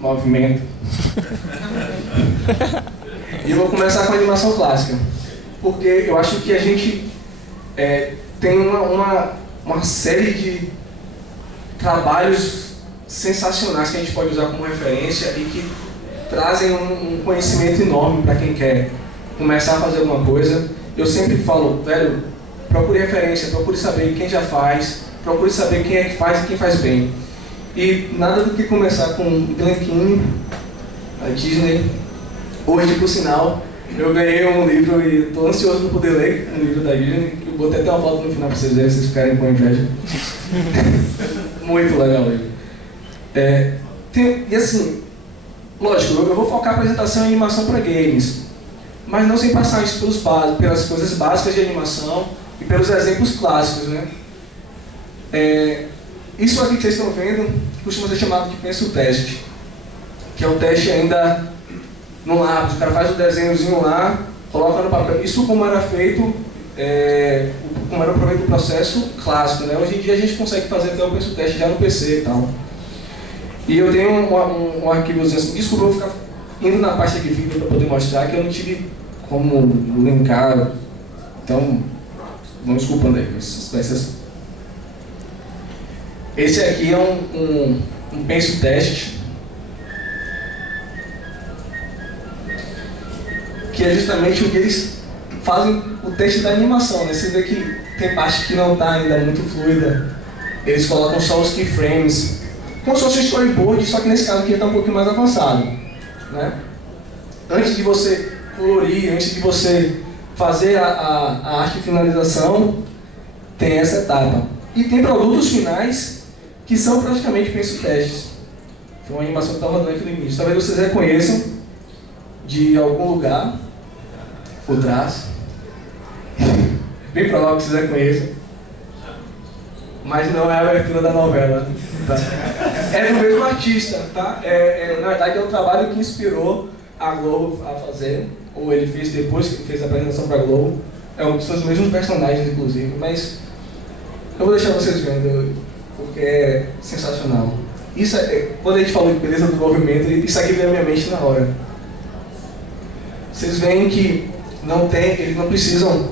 movimento. E eu vou começar com a animação clássica, porque eu acho que a gente tem uma série de trabalhos sensacionais que a gente pode usar como referência e que trazem um conhecimento enorme para quem quer começar a fazer alguma coisa. Eu sempre falo, velho, procure referência, procure saber quem já faz, procure saber quem é que faz e quem faz bem. E nada do que começar com Glen Keane, a Disney. Hoje, por sinal, eu ganhei um livro e estou ansioso para poder ler um livro da Disney. Eu botei até uma foto no final para vocês verem, se vocês ficarem com inveja. Muito legal o livro. E assim, lógico, eu vou focar a apresentação em animação para games, mas não sem passar isso pelas coisas básicas de animação e pelos exemplos clássicos, né? Isso aqui que vocês estão vendo costuma ser chamado de penso teste, que é o teste ainda no lápis. O cara faz o desenhozinho lá, coloca no papel. Isso como era feito, como era proveito do processo clássico, né? Hoje em dia a gente consegue fazer até o penso teste já no PC e tal. E eu tenho um arquivozinho assim, desculpa, eu vou ficar indo na pasta de vídeo para poder mostrar que eu não tive como linkar, então não desculpando aí, mas vai ser assim. Esse aqui é um penso teste, que é justamente o que eles fazem o teste da animação, né? Você vê que tem parte que não está ainda muito fluida, eles colocam só os keyframes, como se fosse um storyboard, só que nesse caso aqui está um pouquinho mais avançado, né? Antes de você colorir, antes de você fazer a arte de finalização, tem essa etapa. E tem produtos finais que são praticamente penso-testes. Foi uma animação que está rodando aqui no início. Talvez vocês reconheçam de algum lugar por trás. Bem provável que vocês reconheçam. Mas não é a abertura da novela. Tá? É do mesmo artista, tá? Na verdade é um trabalho que inspirou a Globo a fazer, ou ele fez depois que fez a apresentação para a Globo. São os mesmos personagens, inclusive, mas eu vou deixar vocês vendo, porque é sensacional. Isso quando a gente falou de beleza do movimento, isso aqui veio à minha mente na hora. Vocês veem que eles não precisam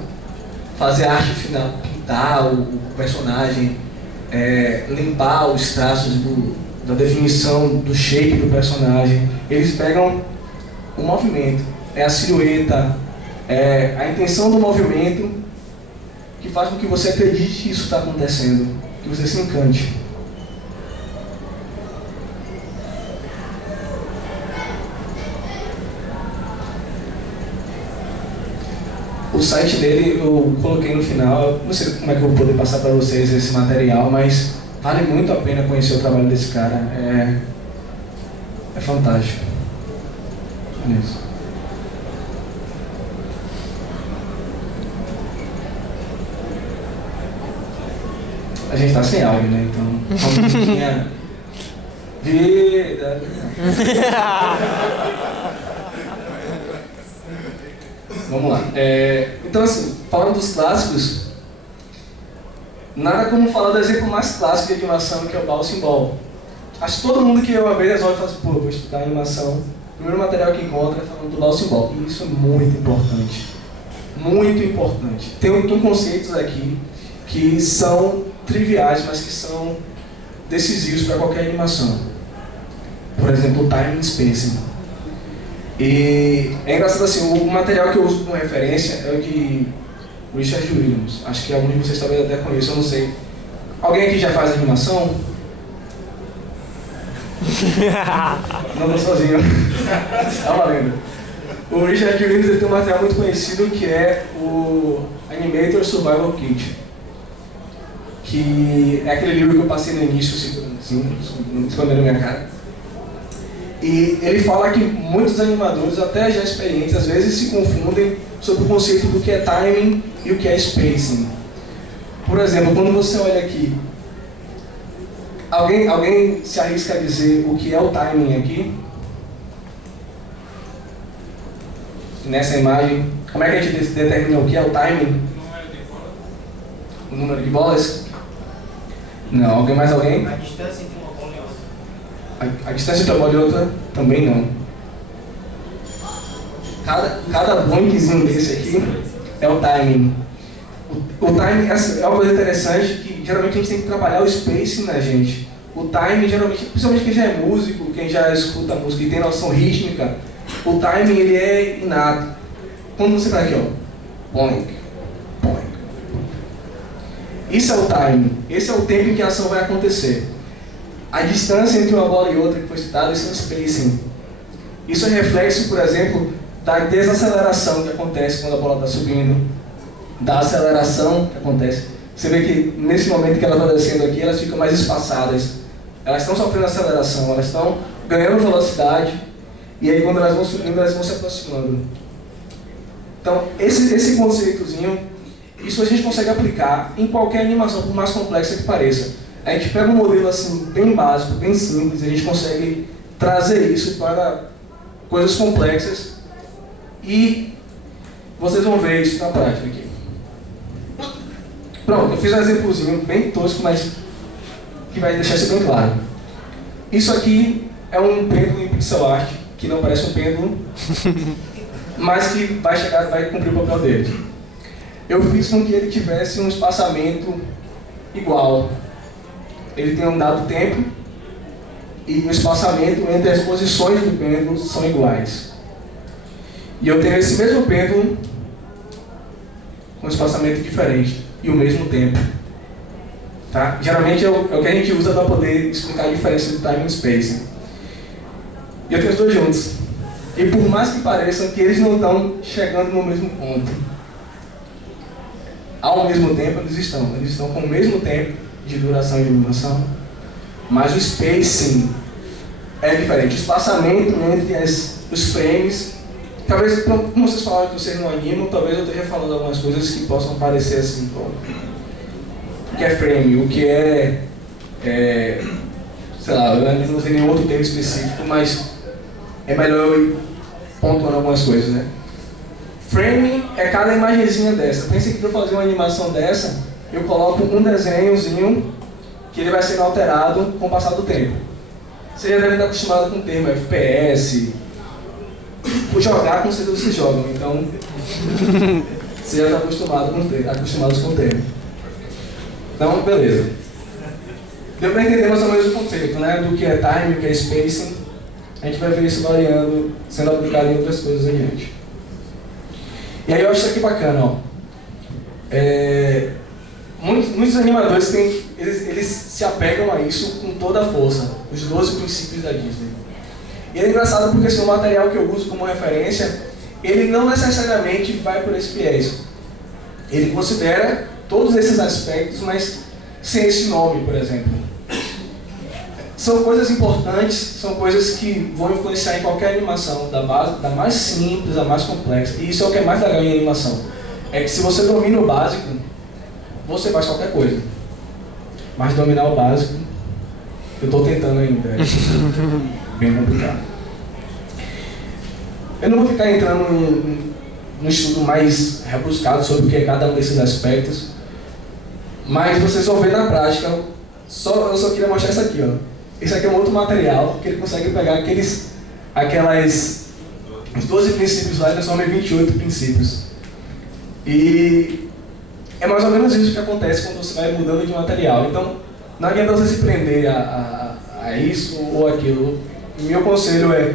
fazer a arte final, pintar o personagem, limpar os traços da definição do shape do personagem. Eles pegam o movimento, a silhueta, a intenção do movimento que faz com que você acredite que isso está acontecendo, que você se encante. O site dele eu coloquei no final, não sei como é que eu vou poder passar para vocês esse material, mas vale muito a pena conhecer o trabalho desse cara, é fantástico. Olha isso. A gente tá sem áudio, né? Então, como tinha vida. Vamos lá. Então, assim, falando dos clássicos, nada como falar do exemplo mais clássico de animação, que é o Bouncing Ball. Acho que todo mundo que eu ver resolve falar assim, pô, vou estudar animação. O primeiro material que encontra é falando do Bouncing Ball. E isso é muito importante. Muito importante. Tem conceitos aqui que são triviais, mas que são decisivos para qualquer animação. Por exemplo, o timing e spacing. E é engraçado assim, o material que eu uso como referência é o de Richard Williams. Acho que alguns de vocês talvez até conheçam, eu não sei. Alguém aqui já faz animação? Não estou sozinho. Tá valendo. O Richard Williams ele tem um material muito conhecido que é o Animator Survival Kit. Que é aquele livro que eu passei no início, assim, escondendo minha cara. E ele fala que muitos animadores, até já experientes, às vezes se confundem sobre o conceito do que é timing e o que é spacing. Por exemplo, quando você olha aqui, alguém se arrisca a dizer o que é o timing aqui? Nessa imagem, como é que a gente determina o que é o timing? O número de bolas? Não, mais alguém? A distância entre uma bola e outra. A distância entre uma bola e outra também não. Cada blinkzinho desse aqui é o timing. O timing é uma coisa interessante que geralmente a gente tem que trabalhar o spacing na gente. O timing, geralmente, principalmente quem já é músico, quem já escuta música e tem noção rítmica, o timing ele é inato. Quando você faz aqui, ó, boink, boink. Isso é o timing. Esse é o tempo em que a ação vai acontecer. A distância entre uma bola e outra que foi citada, isso é o spacing. Isso é reflexo, por exemplo, da desaceleração que acontece quando a bola está subindo, da aceleração que acontece. Você vê que nesse momento que ela está descendo aqui, elas ficam mais espaçadas. Elas estão sofrendo aceleração, elas estão ganhando velocidade, e aí quando elas vão subindo, elas vão se aproximando. Então, esse conceitozinho, isso a gente consegue aplicar em qualquer animação, por mais complexa que pareça. A gente pega um modelo assim, bem básico, bem simples, e a gente consegue trazer isso para coisas complexas, e vocês vão ver isso na prática aqui. Pronto, eu fiz um exemplozinho bem tosco, mas que vai deixar isso bem claro. Isso aqui é um pêndulo em pixel art, que não parece um pêndulo, mas que vai cumprir o papel dele. Eu fiz com que ele tivesse um espaçamento igual. Ele tem um dado tempo e o espaçamento entre as posições do pêndulo são iguais. E eu tenho esse mesmo pêndulo com um espaçamento diferente e o mesmo tempo. Tá? Geralmente é o que a gente usa para poder explicar a diferença do time e space. E eu tenho os dois juntos. E por mais que pareçam que eles não estão chegando no mesmo ponto, ao mesmo tempo eles estão com o mesmo tempo de duração de animação, mas o spacing é diferente. O espaçamento entre os frames, talvez, como vocês falaram que vocês não animam, talvez eu esteja falando algumas coisas que possam parecer assim, o que é frame, o que sei lá, eu não sei nenhum outro termo específico, mas é melhor eu ir pontuando algumas coisas, né? Frame é cada imagenzinha dessa. Pense que para fazer uma animação dessa, eu coloco um desenhozinho que ele vai sendo alterado com o passar do tempo. Você já deve estar acostumado com o termo FPS. Por jogar, com certeza vocês jogam, então você já está acostumado com o termo. Então, beleza. Deu para entender mais ou menos o conceito, né? Do que é time, do que é spacing. A gente vai ver isso variando, sendo aplicado em outras coisas adiante. E aí eu acho isso aqui bacana, ó. Muitos animadores eles se apegam a isso com toda a força, os 12 princípios da Disney. E é engraçado porque esse material que eu uso como referência, ele não necessariamente vai por esse viés. Ele considera todos esses aspectos, mas sem esse nome, por exemplo. São coisas importantes, são coisas que vão influenciar em qualquer animação, da mais simples à mais complexa. E isso é o que é mais legal em animação. É que se você domina o básico, você faz qualquer coisa. Mas dominar o básico, eu estou tentando ainda. É bem complicado. Eu não vou ficar entrando no estudo mais rebuscado sobre o que é cada um desses aspectos, mas vocês vão ver na prática. Eu só queria mostrar isso aqui, ó. Esse aqui é um outro material que ele consegue pegar os 12 princípios lá e transforma em 28 princípios. E é mais ou menos isso que acontece quando você vai mudando de material. Então, não adianta você se prender a isso ou aquilo. O meu conselho é,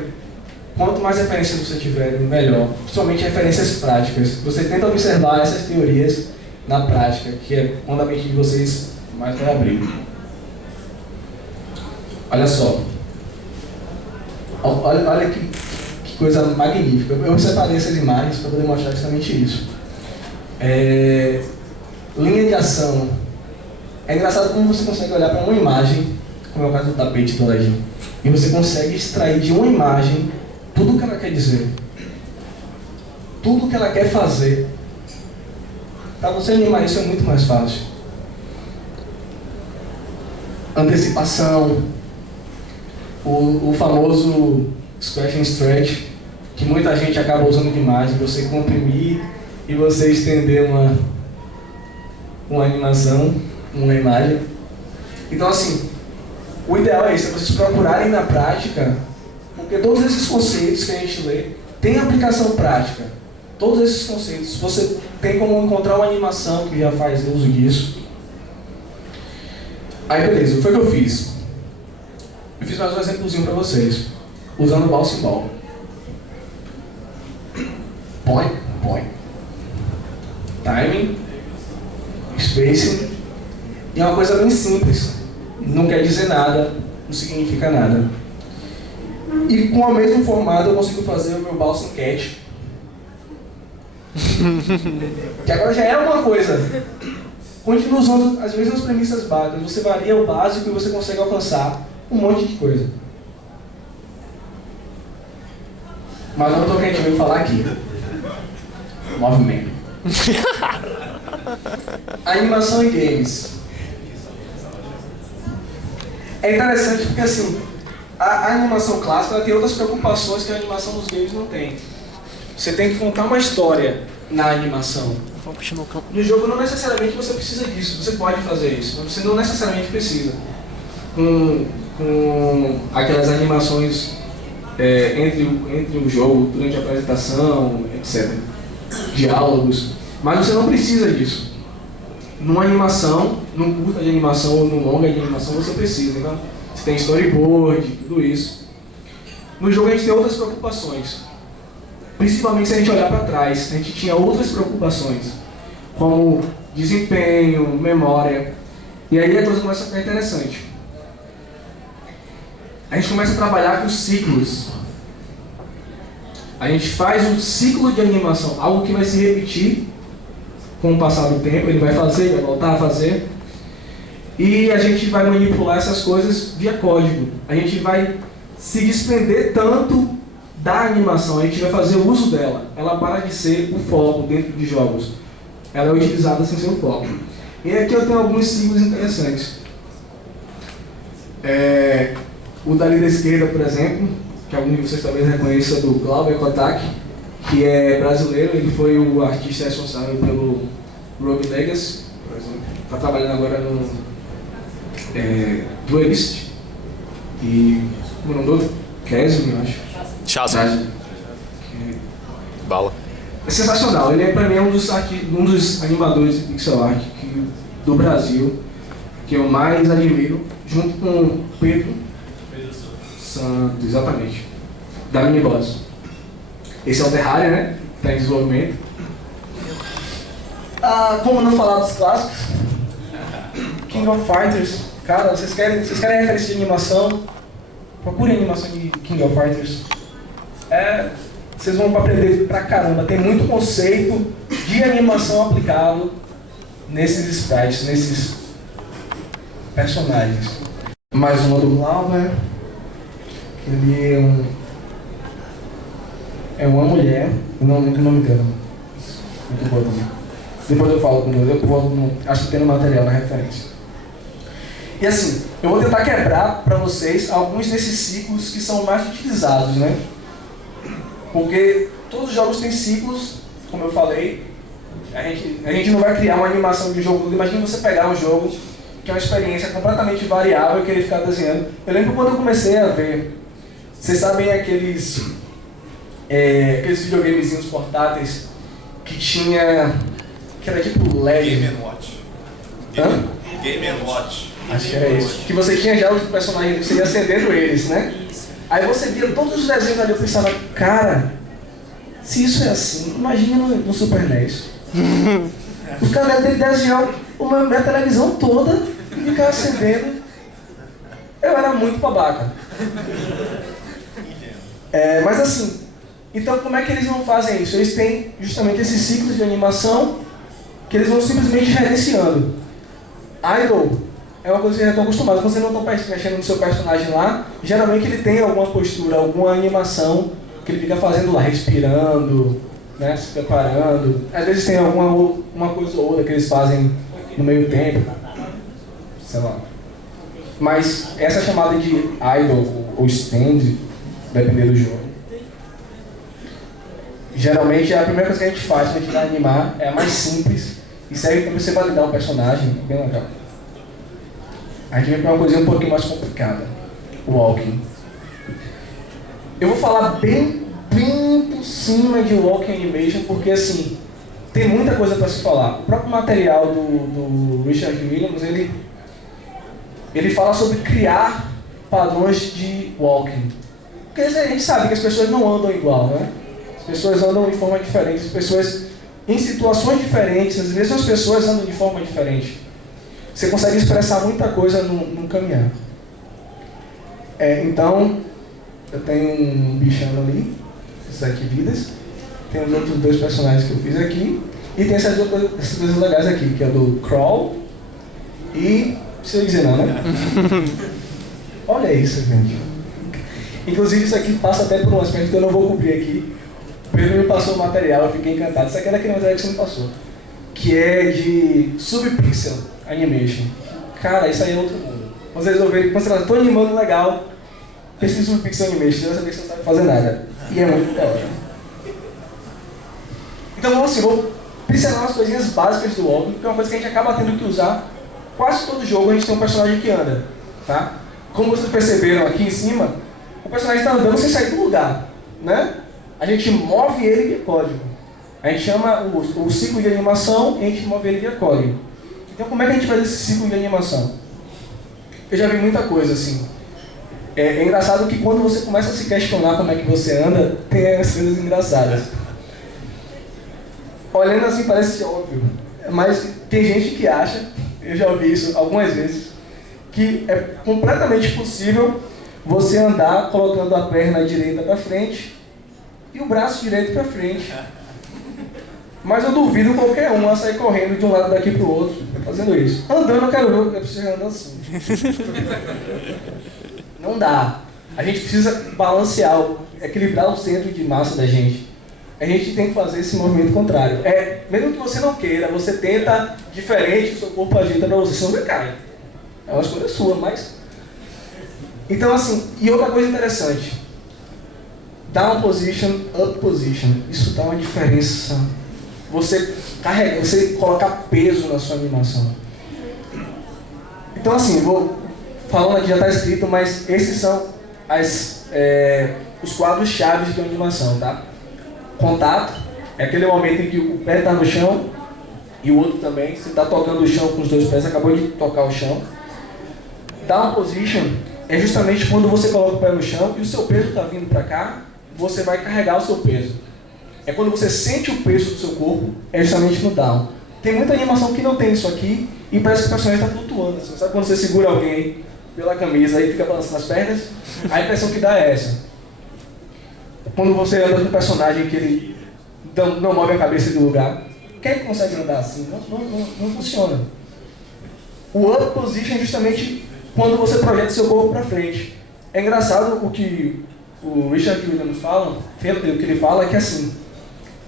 quanto mais referências você tiver, melhor. Principalmente referências práticas. Você tenta observar essas teorias na prática, que é quando a mente de vocês mais vai abrir. Olha só. Olha que coisa magnífica. Eu separei essas imagens para poder mostrar justamente isso. Linha de ação. É engraçado como você consegue olhar para uma imagem, como é o caso do tapete do ladinho, e você consegue extrair de uma imagem tudo o que ela quer dizer. Tudo o que ela quer fazer. Para você animar isso é muito mais fácil. Antecipação. O famoso scratch and stretch, que muita gente acaba usando demais, você comprimir e você estender uma animação, uma imagem. Então assim, O ideal é isso, é vocês procurarem na prática, porque todos esses conceitos que a gente lê têm aplicação prática. Todos esses conceitos, você tem como encontrar uma animação que já faz uso disso. Aí beleza, o que foi que eu fiz? Eu fiz mais um exemplozinho para vocês, usando o Bouncing Ball. Point, point. Timing, spacing, e é uma coisa bem simples. Não quer dizer nada, não significa nada. E com o mesmo formato eu consigo fazer o meu Bouncing Catch. Que agora já é uma coisa. Continua usando as mesmas premissas básicas. Você varia o básico e você consegue alcançar um monte de coisa. Mas não é o que a gente veio falar aqui. Movimento. Animação e games. É interessante porque assim, a animação clássica ela tem outras preocupações que a animação dos games não tem. Você tem que contar uma história na animação. No jogo não necessariamente você precisa disso, você pode fazer isso, mas você não necessariamente precisa. Com aquelas animações entre o jogo, durante a apresentação, etc. Diálogos, mas você não precisa disso. Numa animação, num curta de animação ou num longa de animação você precisa, então você tem storyboard, tudo isso. No jogo a gente tem outras preocupações. Principalmente se a gente olhar para trás, a gente tinha outras preocupações, como desempenho, memória, e aí a coisa começa a ficar interessante. A gente começa a trabalhar com ciclos. A gente faz um ciclo de animação, algo que vai se repetir com o passar do tempo, ele vai fazer, vai voltar a fazer, e a gente vai manipular essas coisas via código. A gente vai se desprender tanto da animação, a gente vai fazer o uso dela. Ela para de ser o foco dentro de jogos. Ela é utilizada sem ser o foco. E aqui eu tenho alguns símbolos interessantes. O dali da esquerda, por exemplo, que alguns de vocês talvez reconheçam, do Glauber Kotak, que é brasileiro, ele foi o artista responsável pelo Rogue Legacy, por exemplo. Está trabalhando agora no Duelist. E como é o nome do Kesman, eu acho. Chasm. Bala. É sensacional, ele para mim é um dos animadores de pixel art do Brasil, que eu mais admiro, junto com o Pedro Santo, exatamente, da Miniboss. Esse é o Terraria, né? Está em desenvolvimento. Como não falar dos clássicos? King of Fighters. Cara, vocês querem referência de animação? Procurem animação de King of Fighters. Vocês vão aprender pra caramba. Tem muito conceito de animação aplicado nesses sprites, nesses personagens. Mais uma do Glauber. Ele é uma mulher. Eu não lembro o nome dela. Muito boa também. Depois eu falo com ele. Acho que tem no material na referência. E assim, eu vou tentar quebrar para vocês alguns desses ciclos que são mais utilizados, né? Porque todos os jogos têm ciclos, como eu falei. A gente não vai criar uma animação de jogo. Imagina você pegar um jogo que é uma experiência completamente variável e querer ficar desenhando. Eu lembro quando eu comecei a ver, vocês sabem aqueles videogamezinhos portáteis que tinha, que era tipo LED. Game & Watch. Game & Watch. Acho que era isso. Que você tinha já os personagens, você ia acendendo eles, né? Aí você via todos os desenhos ali, eu pensava, cara, se isso é assim, imagina no Super NES. Os caras devem desenhar minha televisão toda e ficar acendendo. Eu era muito babaca. Mas assim, então como é que eles não fazem isso? Eles têm justamente esses ciclos de animação que eles vão simplesmente gerenciando. Idle é uma coisa que vocês já estão acostumados. Quando vocês não estão mexendo no seu personagem lá, geralmente ele tem alguma postura, alguma animação que ele fica fazendo lá, respirando, né, se preparando. Às vezes tem uma coisa ou outra que eles fazem no meio tempo, sei lá. Mas essa chamada de idle ou stand, dependendo do jogo, geralmente a primeira coisa que a gente faz quando a gente vai animar é a mais simples e serve para você validar o personagem, bem legal. A gente vai para uma coisinha um pouquinho mais complicada. Walking. Eu vou falar bem por cima de Walking Animation, porque assim, tem muita coisa para se falar. O próprio material do Richard Williams, ele fala sobre criar padrões de walking. Porque a gente sabe que as pessoas não andam igual, né? As pessoas andam de forma diferente, as pessoas em situações diferentes, as mesmas pessoas andam de forma diferente. Você consegue expressar muita coisa num caminhar. Então, eu tenho um bichão ali, esses aqui vidas, tem os outros 2 personagens que eu fiz aqui, e tem essas coisas legais aqui, que é do Crawl e... Não precisa dizer não, né? Olha isso, gente. Inclusive isso aqui passa até por um aspecto que eu não vou cobrir aqui. O Pedro me passou o material, eu fiquei encantado. Isso aqui é daquele material que você me passou. Que é de Subpixel Animation. Cara, isso aí é outro mundo. Quando vocês ouvirem, quando você fala, tô animando legal, pesquisa Subpixel Animation, você vai saber que você não sabe fazer nada. E é muito da hora. Então, assim, vou pincelar umas coisinhas básicas do walking, que é uma coisa que a gente acaba tendo que usar. Quase todo jogo a gente tem um personagem que anda, tá? Como vocês perceberam aqui em cima, o personagem está andando sem sair do lugar, né? A gente move ele via código. A gente chama o ciclo de animação e a gente move ele via código. Então como é que a gente faz esse ciclo de animação? Eu já vi muita coisa assim. É engraçado que quando você começa a se questionar como é que você anda, tem as coisas engraçadas. Olhando assim parece óbvio, mas tem gente que acha, eu já ouvi isso algumas vezes, que é completamente possível você andar colocando a perna direita para frente e o braço direito para frente. Mas eu duvido qualquer um a sair correndo de um lado daqui para o outro, fazendo isso. Andando eu quero ver, eu preciso andar assim. Não dá. A gente precisa balancear, equilibrar o centro de massa da gente. A gente tem que fazer esse movimento contrário. Mesmo que você não queira, você tenta diferente, o seu corpo agita para você, senão você cai. É uma escolha sua, mas... Então assim, e outra coisa interessante. Down position, up position. Isso dá uma diferença. Você colocar peso na sua animação. Então assim, vou falando aqui, já está escrito, mas esses são os quadros chaves de uma animação, tá? Contato, é aquele momento em que o pé está no chão e o outro também. Você está tocando o chão com os 2 pés, acabou de tocar o chão. Down position é justamente quando você coloca o pé no chão e o seu peso está vindo para cá, você vai carregar o seu peso. É quando você sente o peso do seu corpo, é justamente no down. Tem muita animação que não tem isso aqui e parece que o personagem está flutuando. Assim. Sabe quando você segura alguém pela camisa e fica balançando as pernas? A impressão que dá é essa. Quando você anda com um personagem que ele não move a cabeça do lugar, quem é que consegue andar assim? Não funciona. O up position é justamente quando você projeta seu corpo para frente. É engraçado o que o Richard Williams fala, o que ele fala é que assim,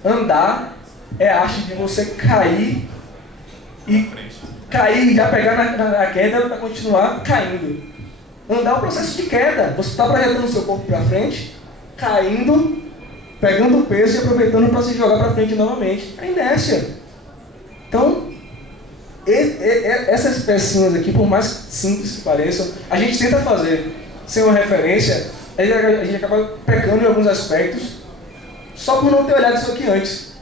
andar é a arte de você cair e já pegar na queda para continuar caindo. Andar é um processo de queda. Você está projetando seu corpo para frente, caindo, pegando o peso e aproveitando para se jogar para frente novamente. A inércia. Então, essas pecinhas aqui, por mais simples que pareçam, a gente tenta fazer sem uma referência, a gente acaba pecando em alguns aspectos, só por não ter olhado isso aqui antes.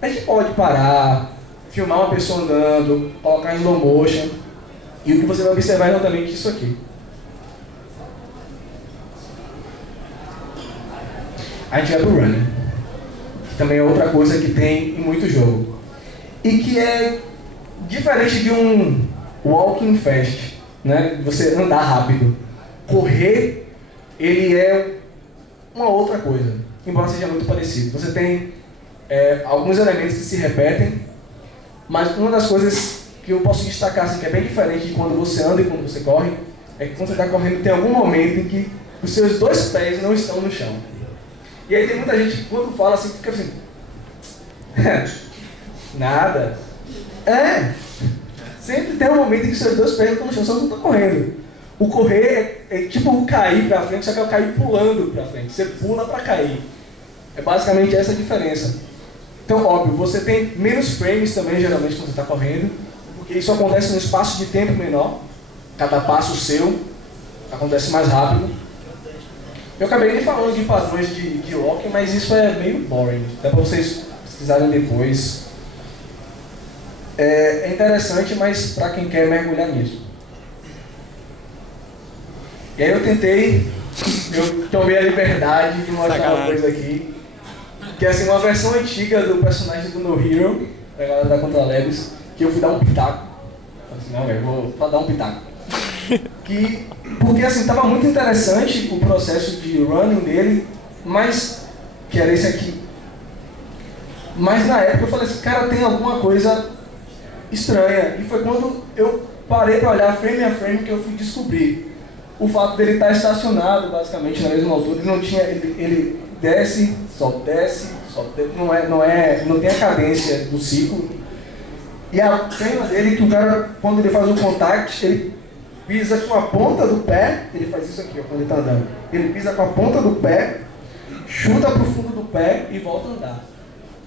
A gente pode parar, filmar uma pessoa andando, colocar em slow motion, e o que você vai observar é exatamente isso aqui. A gente vai pro running, que também é outra coisa que tem em muito jogo. E que é diferente de um walking fast, né? Você andar rápido. Correr, ele é uma outra coisa, embora seja muito parecido. Você tem alguns elementos que se repetem, mas uma das coisas que eu posso destacar assim, que é bem diferente de quando você anda e quando você corre, é que quando você está correndo tem algum momento em que os seus 2 pés não estão no chão. E aí tem muita gente que quando fala assim, fica assim... Nada. Sempre tem um momento em que seus 2 pés estão no chão, só não estão correndo. O correr é tipo o cair para frente, só que é o cair pulando para frente. Você pula para cair. É basicamente essa a diferença. Então, óbvio, você tem menos frames também, geralmente, quando você está correndo, porque isso acontece num espaço de tempo menor. cada passo seu acontece mais rápido. Eu acabei nem falando de padrões de walking, mas isso é meio boring. Dá para vocês pesquisarem depois. É interessante, mas para quem quer mergulhar nisso. E aí eu tomei a liberdade de mostrar uma coisa aqui, que é assim, uma versão antiga do personagem do No Hero, da galera da Contralebs, que eu fui dar um pitaco. Falei assim, não, velho, vou dar um pitaco. Porque assim, tava muito interessante o processo de running dele, mas, que era esse aqui. Mas na época eu falei assim, cara, tem alguma coisa estranha. E foi quando eu parei para olhar frame a frame que eu fui descobrir o fato dele estar estacionado basicamente na mesma altura. Ele não tinha, ele desce, sobe, não tem a cadência do ciclo. E a pena dele é que o cara, quando ele faz o contact, ele pisa com a ponta do pé, ele faz isso aqui, ó, quando ele está andando. Ele pisa com a ponta do pé, chuta para o fundo do pé e volta a andar.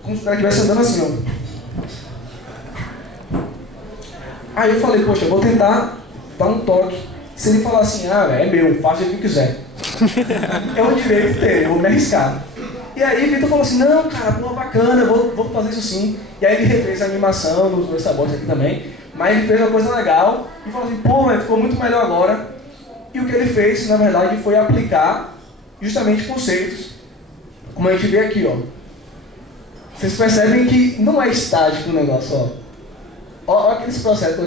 Como se o cara estivesse andando assim, ó. Aí eu falei, poxa, eu vou tentar dar um toque. Se ele falar assim, é meu, faça o que quiser. É um direito dele, eu vou me arriscar. E aí o Vitor falou assim, não, cara, pô, bacana, vou fazer isso sim. E aí ele refez a animação, nos dois sabores aqui também. Mas ele fez uma coisa legal e falou assim, pô, velho, ficou muito melhor agora. E o que ele fez, na verdade, foi aplicar justamente conceitos, como a gente vê aqui, ó. Vocês percebem que não é estático o negócio, ó. Olha aqueles processos,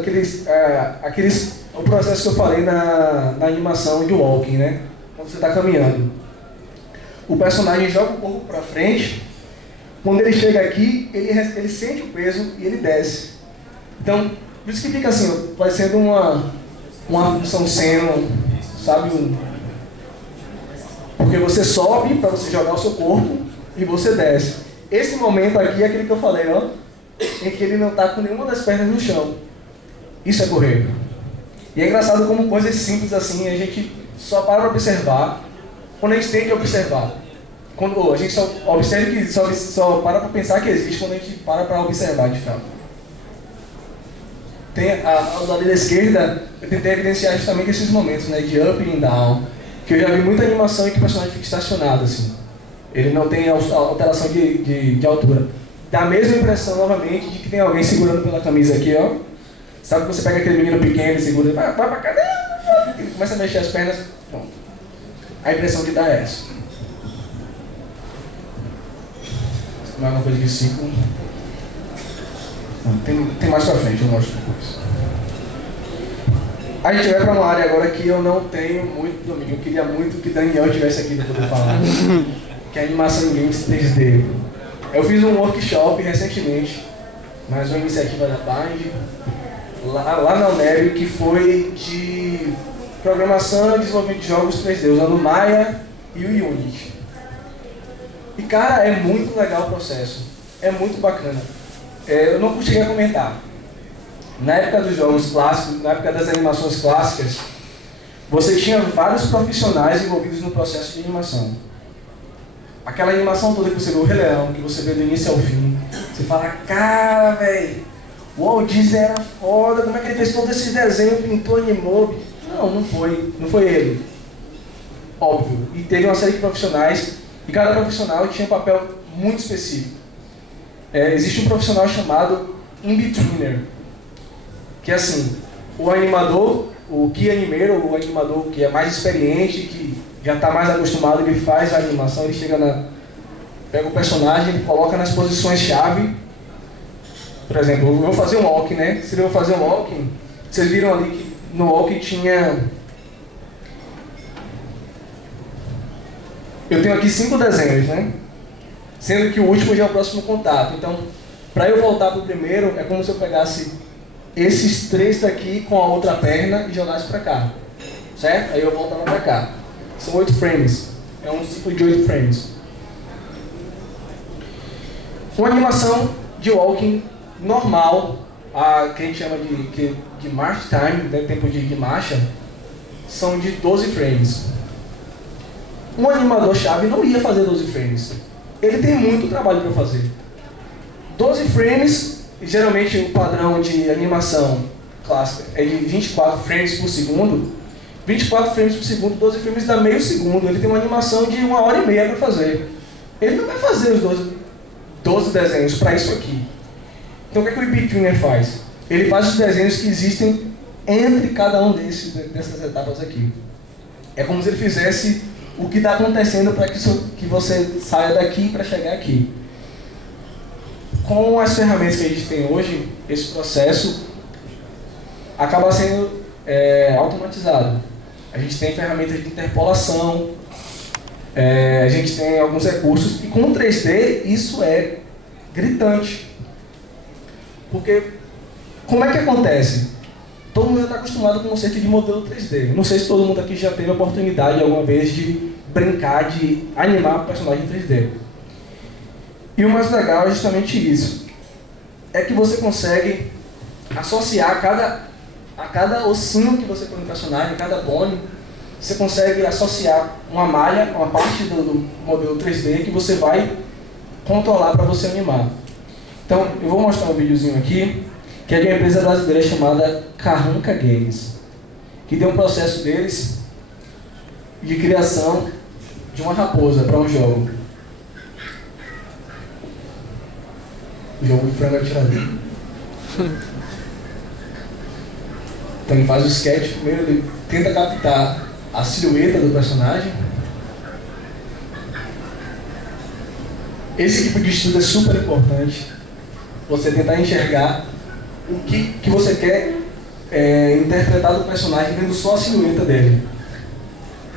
o processo que eu falei na animação de walking, né? Quando você está caminhando. O personagem joga o corpo para frente, quando ele chega aqui, ele sente o peso e ele desce. Então, por isso que fica assim, parecendo uma função seno, sabe? Porque você sobe para você jogar o seu corpo e você desce. Esse momento aqui é aquele que eu falei, ó, em que ele não está com nenhuma das pernas no chão. Isso é correr. E é engraçado como coisas simples assim, a gente só para observar quando a gente tem que observar. A gente só observa que só para pensar que existe quando a gente para observar de fato. Tem ao lado da esquerda, eu tentei evidenciar justamente esses momentos, né, de up e down, que eu já vi muita animação em que o personagem fica estacionado assim. Ele não tem alteração de altura. Dá a mesma impressão novamente de que tem alguém segurando pela camisa aqui, ó. Sabe que você pega aquele menino pequeno e segura, vai pra cá, ele começa a mexer as pernas, pronto. A impressão que dá é essa. Mais uma coisa de ciclo. Tem mais pra frente, eu mostro depois. A gente vai pra uma área agora que eu não tenho muito domínio. Eu queria muito que Daniel estivesse aqui para poder falar. Que é a animação em games 3D. Eu fiz um workshop recentemente, mais uma iniciativa da Bind, lá na UNEB, que foi de programação e desenvolvimento de jogos 3D, usando o Maya e o Unity. E cara, é muito legal o processo, é muito bacana. Eu não cheguei a comentar. Na época dos jogos clássicos, na época das animações clássicas, você tinha vários profissionais envolvidos no processo de animação. Aquela animação toda que você vê o Rei Leão, que você vê do início ao fim, você fala, cara, velho, o Walt Disney era foda, como é que ele fez todo esse desenho, pintou, animou? Não foi ele. Óbvio. E teve uma série de profissionais, e cada profissional tinha um papel muito específico. Existe um profissional chamado in-betweener, que é assim, o animador, o key animator, o animador que é mais experiente, que já está mais acostumado, ele faz a animação, ele pega o personagem, ele coloca nas posições-chave. Por exemplo, eu vou fazer um walking, né? Se eu vou fazer um walking, vocês viram ali que no walking tinha... Eu tenho aqui 5 desenhos, né? Sendo que o último já é o próximo contato. Então, para eu voltar para o primeiro, é como se eu pegasse esses 3 daqui com a outra perna e jogasse para cá. Certo? Aí eu voltava para cá. São 8 frames. É um ciclo de 8 frames. Uma animação de walking normal, que a gente chama de march time, né, tempo de marcha, são de 12 frames. Um animador-chave não ia fazer 12 frames. Ele tem muito trabalho para fazer. 12 frames, geralmente o padrão de animação clássica é de 24 frames por segundo, 24 frames por segundo, 12 frames dá meio segundo. Ele tem uma animação de 1h30 para fazer. Ele não vai fazer os 12 desenhos para isso aqui. Então o que é que o IPTuner faz? Ele faz os desenhos que existem entre cada um dessas etapas aqui. É como se ele fizesse o que está acontecendo para que você saia daqui para chegar aqui. Com as ferramentas que a gente tem hoje, esse processo acaba sendo automatizado. A gente tem ferramentas de interpolação, a gente tem alguns recursos, e com o 3D isso é gritante. Porque, como é que acontece? Todo mundo já está acostumado com o conceito de modelo 3D. Não sei se todo mundo aqui já teve a oportunidade alguma vez de brincar, de animar o personagem em 3D. E o mais legal é justamente isso. É que você consegue associar a cada ossinho que você põe no personagem, cada bone, você consegue associar uma malha, uma parte do modelo 3D que você vai controlar para você animar. Então, eu vou mostrar um videozinho aqui, que é de uma empresa brasileira chamada Carranca Games, que tem um processo deles de criação de uma raposa para um jogo. O jogo de frango atirador. Então ele faz o sketch, primeiro ele tenta captar a silhueta do personagem. Esse tipo de estudo é super importante. Você tentar enxergar o que você quer interpretar do personagem vendo só a silhueta dele.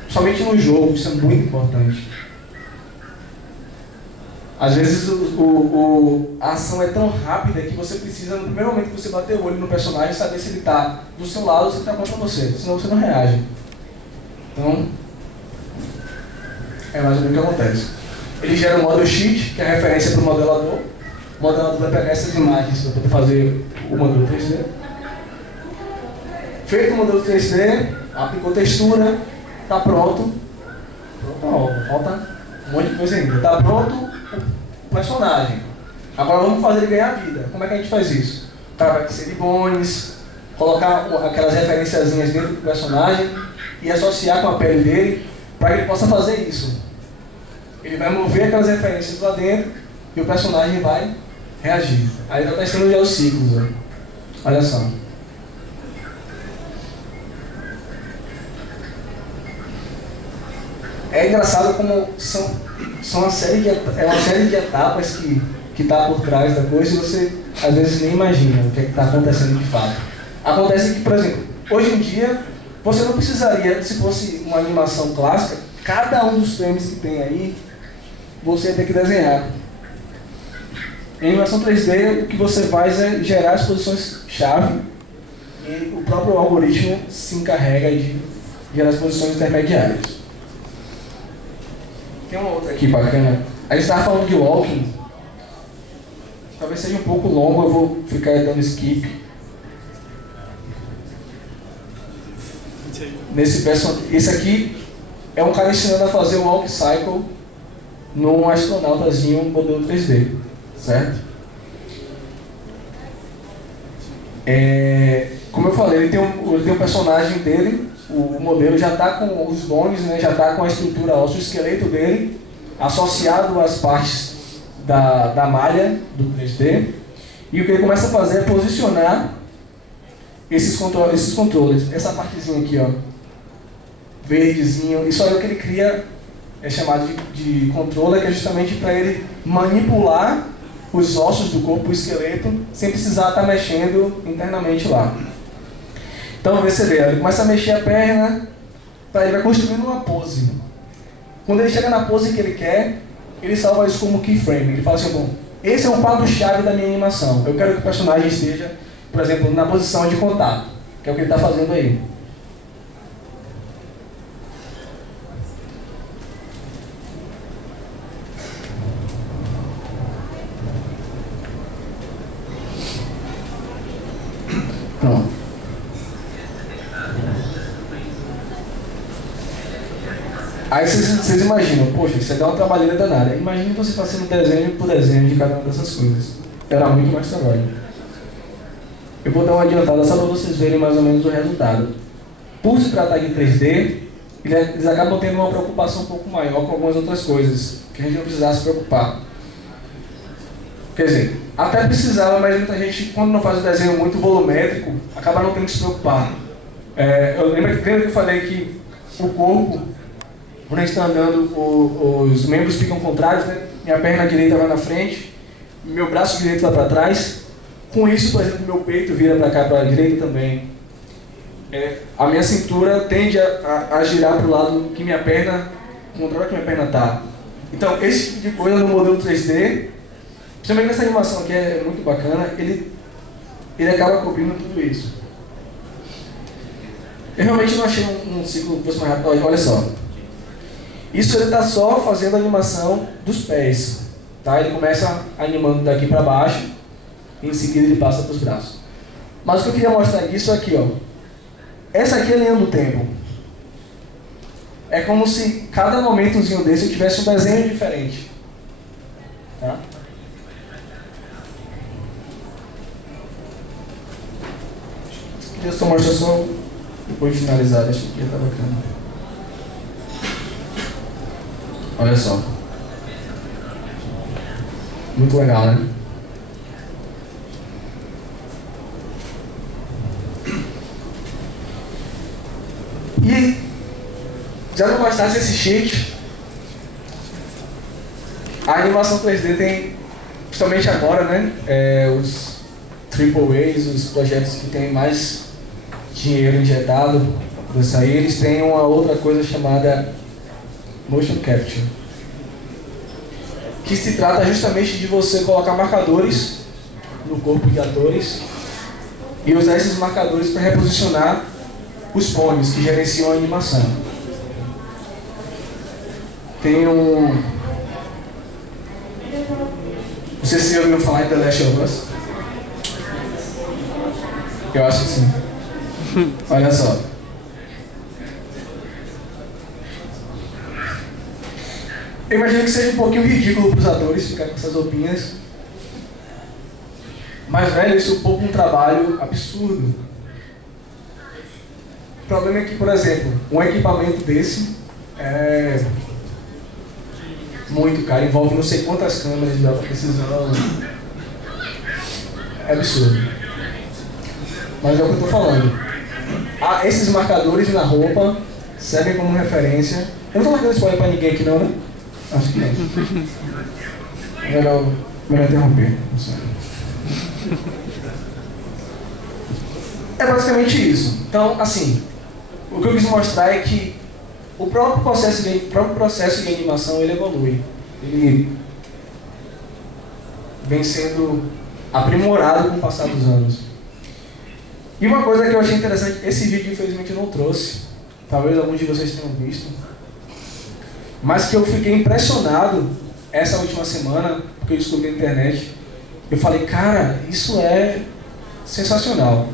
Somente no jogo, isso é muito importante. Às vezes a ação é tão rápida que você precisa, no primeiro momento que você bater o olho no personagem, saber se ele está do seu lado ou se ele está contra você, senão você não reage. Então, é mais ou menos o que acontece. Ele gera um model sheet, que é a referência para o modelador. O modelador vai pegar essas imagens para poder fazer o modelo 3D. Feito o modelo 3D, aplicou textura, está pronto. Pronto, falta um monte de coisa ainda. Está pronto o personagem. Agora vamos fazer ele ganhar vida. Como é que a gente faz isso? O cara vai inserir bones, colocar aquelas referenciazinhas dentro do personagem e associar com a pele dele para que ele possa fazer isso. Ele vai mover aquelas referências lá dentro e o personagem vai reagir. Aí está testando já os ciclos. Ó. Olha só. É engraçado como são uma série de etapas que está por trás da coisa e você às vezes nem imagina o que é que está acontecendo de fato. Acontece que, por exemplo, hoje em dia você não precisaria, se fosse uma animação clássica, cada um dos frames que tem aí você ia ter que desenhar. Em animação 3D, o que você faz é gerar as posições-chave e o próprio algoritmo se encarrega de gerar as posições intermediárias. Tem uma outra aqui bacana. A gente estava falando de walking. Talvez seja um pouco longo, eu vou ficar dando skip. Esse aqui é um cara ensinando a fazer o walk cycle num astronautazinho modelo 3D, certo? Como eu falei, ele tem um personagem dele, o modelo já está com os bones, né, já está com a estrutura óssea, o esqueleto dele, associado às partes da malha do 3D. E o que ele começa a fazer é posicionar esses controles. Essa partezinha aqui, ó, verdezinho, isso aí é o que ele cria, é chamado de controller, que é justamente para ele manipular os ossos do corpo, o esqueleto, sem precisar estar mexendo internamente lá. Então, você vê, ele começa a mexer a perna, ele vai construindo uma pose. Quando ele chega na pose que ele quer, ele salva isso como keyframe. Ele fala assim, bom, esse é um quadro-chave da minha animação. Eu quero que o personagem esteja, por exemplo, na posição de contato, que é o que ele está fazendo aí. Pronto. Aí vocês imaginam, poxa, isso dá uma trabalheira danada. Imagine você fazendo desenho por desenho de cada uma dessas coisas. Era muito mais trabalho. Eu vou dar uma adiantada só para vocês verem mais ou menos o resultado. Por se tratar de 3D, eles acabam tendo uma preocupação um pouco maior com algumas outras coisas, que a gente não precisava se preocupar. Quer dizer, até precisava, mas muita gente, quando não faz o desenho muito volumétrico, acaba não tendo que se preocupar. Eu lembro que eu falei que o corpo, quando a gente está andando, os membros ficam contrários, né? Minha perna direita vai na frente, meu braço direito vai para trás. Com isso, por exemplo, meu peito vira para cá, para a direita também. A minha cintura tende a girar para o lado que minha perna, contrário que minha perna está. Então, esse tipo de coisa no modelo 3D, principalmente nessa animação aqui é muito bacana, ele acaba cobrindo tudo isso. Eu realmente não achei um ciclo que fosse mais rápido. Olha só. Isso ele está só fazendo a animação dos pés. Tá? Ele começa animando daqui para baixo e em seguida ele passa para os braços. Mas o que eu queria mostrar aqui, isso aqui, ó. Essa aqui é a linha do tempo. É como se cada momentozinho desse eu tivesse um desenho diferente. Tá? Queria só mostrar só depois de finalizar, acho que tá bacana. Olha só. Muito legal, né? E já não bastasse esse cheat, a animação 3D tem, principalmente agora, né? Os AAAs, os projetos que têm mais dinheiro injetado para sair, eles têm uma outra coisa chamada Motion Capture, que se trata justamente de você colocar marcadores no corpo de atores e usar esses marcadores para reposicionar os fones que gerenciam a animação. Tem um... Não sei se você ouviu falar em The Last of Us. Eu acho que sim. Olha só. Eu imagino que seja um pouquinho ridículo para os atores ficar com essas roupinhas. Mas, velho, isso poupa um trabalho absurdo. O problema é que, por exemplo, um equipamento desse é muito caro, envolve não sei quantas câmeras de alta precisão. É absurdo. Mas é o que eu estou falando. Esses marcadores na roupa servem como referência. Eu não estou marcando spoiler para ninguém aqui não, né? Acho que não. Melhor interromper. Não sei. É basicamente isso. Então, assim, o que eu quis mostrar é que o próprio processo de animação ele evolui. Ele vem sendo aprimorado com o passar dos anos. E uma coisa que eu achei interessante, esse vídeo infelizmente eu não trouxe, talvez alguns de vocês tenham visto, mas que eu fiquei impressionado essa última semana, porque eu descobri na internet. Eu falei, cara, isso é sensacional.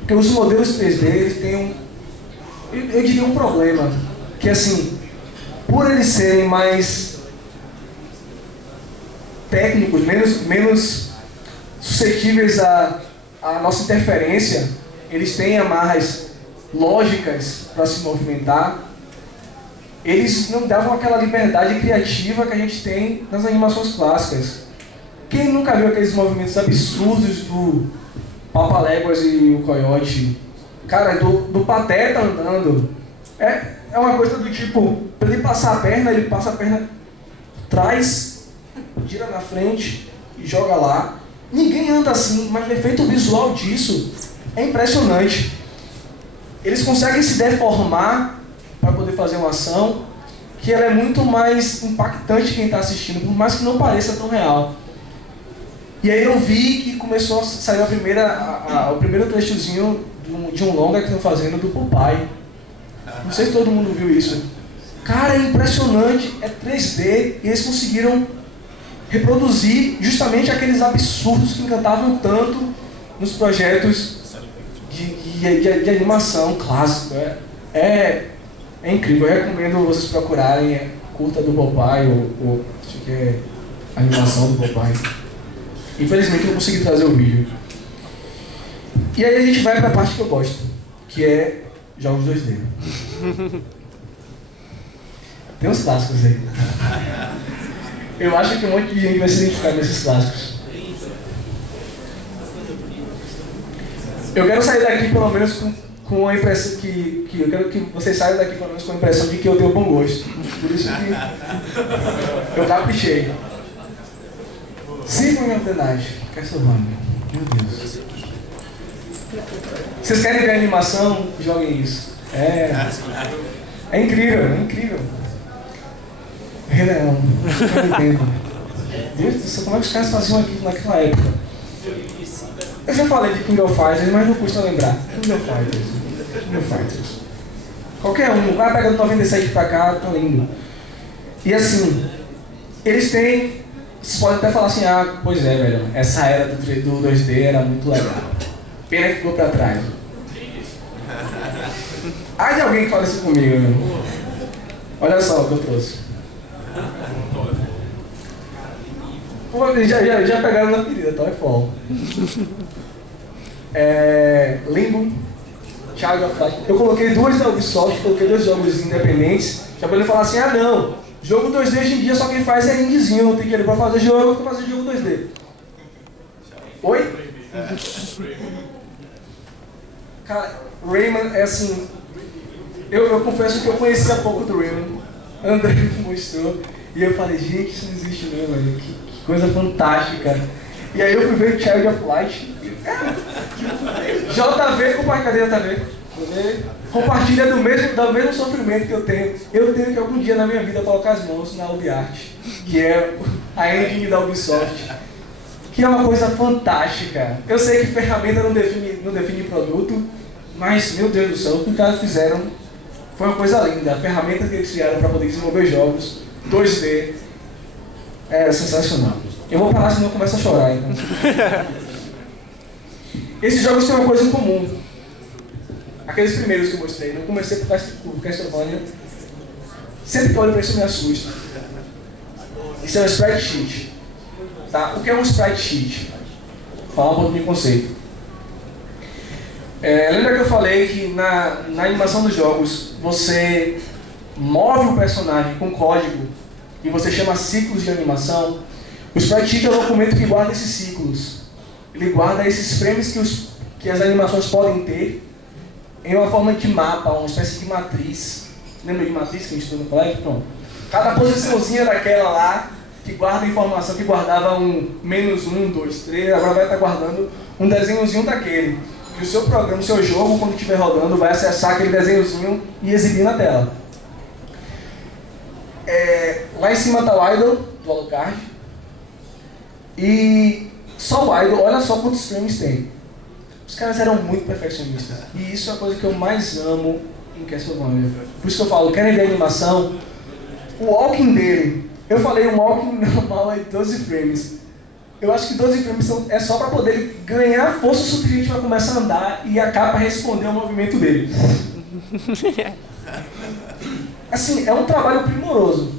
Porque os modelos 3D, eles têm eu diria um problema, que assim, por eles serem mais técnicos, menos suscetíveis à nossa interferência, eles têm amarras lógicas para se movimentar, eles não davam aquela liberdade criativa que a gente tem nas animações clássicas. Quem nunca viu aqueles movimentos absurdos do Papaléguas e o Coiote? Cara, do Pateta andando. É uma coisa do tipo, para ele passar a perna, ele passa a perna atrás, gira na frente e joga lá. Ninguém anda assim, mas o efeito visual disso é impressionante. Eles conseguem se deformar para poder fazer uma ação que ela é muito mais impactante quem está assistindo, por mais que não pareça tão real. E aí eu vi que começou a sair o primeiro trechozinho de um longa que estão fazendo do Popeye. Não sei se todo mundo viu isso. Cara, é impressionante, é 3D, e eles conseguiram reproduzir justamente aqueles absurdos que encantavam tanto nos projetos de animação clássico. É incrível, eu recomendo vocês procurarem curta do Popeye, ou acho que é animação do Popeye. Infelizmente eu não consegui trazer o vídeo. E aí a gente vai para a parte que eu gosto, que é jogos 2D. Tem uns clássicos aí. Eu acho que um monte de gente vai se identificar nesses clássicos. Eu quero sair daqui pelo menos com a impressão que eu quero que vocês saiam daqui pelo menos com a impressão de que eu tenho bom gosto. Por isso que eu caprichei. Symphony of the Night, Castlevania. Meu Deus. Vocês querem ver a animação? Joguem isso. É incrível, é incrível. Rei Leão, eu não entendo. Deus do céu, como é que os caras faziam aquilo naquela época? Eu já falei de King of Fighters, mas não custa lembrar. King of Fighters. Qualquer um, vai pegando 97 pra cá, tá lindo. E assim, eles têm. Vocês podem até falar assim, pois é, velho, essa era do 2D era muito legal. Pena que ficou pra trás. Ai de alguém que fala isso comigo, meu. Olha só o que eu trouxe. Pô, já pegaram na ferida, Toyfall. Limbo, Child of Light. Eu coloquei duas da Ubisoft, coloquei dois jogos independentes. Já pra ele falar assim, não, jogo 2D hoje em dia só quem faz é indiezinho, não tem dinheiro pra fazer jogo, eu vou fazer jogo 2D. Oi? Cara, Rayman é assim. Eu confesso que eu conhecia pouco do Rayman. André me mostrou. E eu falei, gente, isso não existe mesmo, velho. Que coisa fantástica. E aí eu fui ver Child of Light. JV compartilha, compartilha do mesmo sofrimento que eu tenho. Eu tenho que algum dia na minha vida colocar as mãos na UbiArt, que é a engine da Ubisoft, que é uma coisa fantástica. Eu sei que ferramenta não define produto, mas, meu Deus do céu, o que os caras fizeram foi uma coisa linda. A ferramenta que eles criaram para poder desenvolver jogos 2D é sensacional. Eu vou parar, senão eu começo a chorar. Então. Esses jogos têm uma coisa em comum. Aqueles primeiros que eu mostrei. Eu comecei por Castlevania. Sempre que eu olho para isso eu me assusto. Isso é um sprite sheet. Tá? O que é um sprite sheet? Vou falar um pouquinho de conceito. Lembra que eu falei que na animação dos jogos você move o personagem com código e você chama ciclos de animação? O sprite sheet é o documento que guarda esses ciclos. Ele guarda esses frames que as animações podem ter em uma forma de mapa, uma espécie de matriz. Lembra de matriz que a gente estuda no colégio? Pronto. Cada posiçãozinha daquela lá que guarda a informação que guardava um -1, 2, 3, agora vai estar guardando um desenhozinho daquele. Que o seu programa, o seu jogo, quando estiver rodando, vai acessar aquele desenhozinho e exibir na tela. Lá em cima está o idle do Alucard. E só o idle, olha só quantos frames tem. Os caras eram muito perfeccionistas. E isso é a coisa que eu mais amo em Castlevania. Por isso que eu falo, querem ver a animação? O walking dele. Eu falei, um walking normal é 12 frames. Eu acho que 12 frames é só para poder ganhar força suficiente para começar a andar e a capa responder ao movimento dele. Assim, é um trabalho primoroso.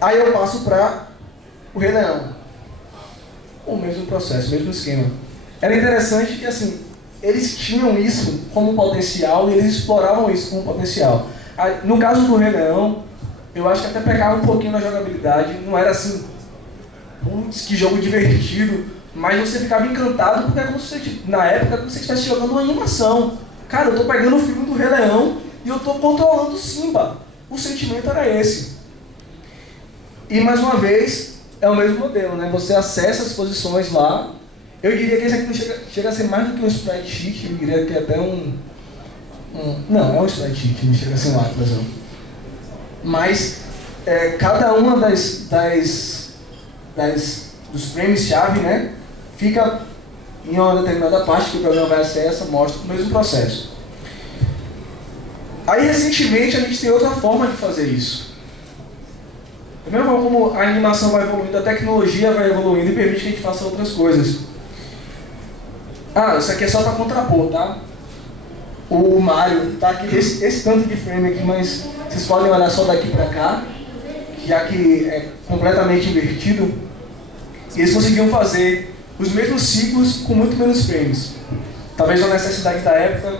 Aí eu passo para o Rei Leão. O mesmo processo, o mesmo esquema. Era interessante que, assim, eles tinham isso como potencial e eles exploravam isso como potencial. No caso do Rei Leão, eu acho que até pecava um pouquinho na jogabilidade. Não era assim, putz, que jogo divertido, mas você ficava encantado porque é como se, na época, como se você estivesse jogando uma animação. Cara, eu tô pegando o filme do Rei Leão e eu tô controlando o Simba. O sentimento era esse. E, mais uma vez, é o mesmo modelo, né? Você acessa as posições lá. Eu diria que esse aqui não chega a ser mais do que um sprite sheet, eu diria que é até não, é um sprite sheet, não chega a ser um atlas, não. Mas cada uma dos frames-chave, né, fica em uma determinada parte que o programa vai acessar, mostra o mesmo processo. Aí, recentemente, a gente tem outra forma de fazer isso. Da mesma forma como a animação vai evoluindo, a tecnologia vai evoluindo e permite que a gente faça outras coisas. Isso aqui é só para contrapor, tá? O Mario tá aqui, esse tanto de frame aqui, mas vocês podem olhar só daqui para cá, já que é completamente invertido. E eles conseguiam fazer os mesmos ciclos com muito menos frames. Talvez uma necessidade da época,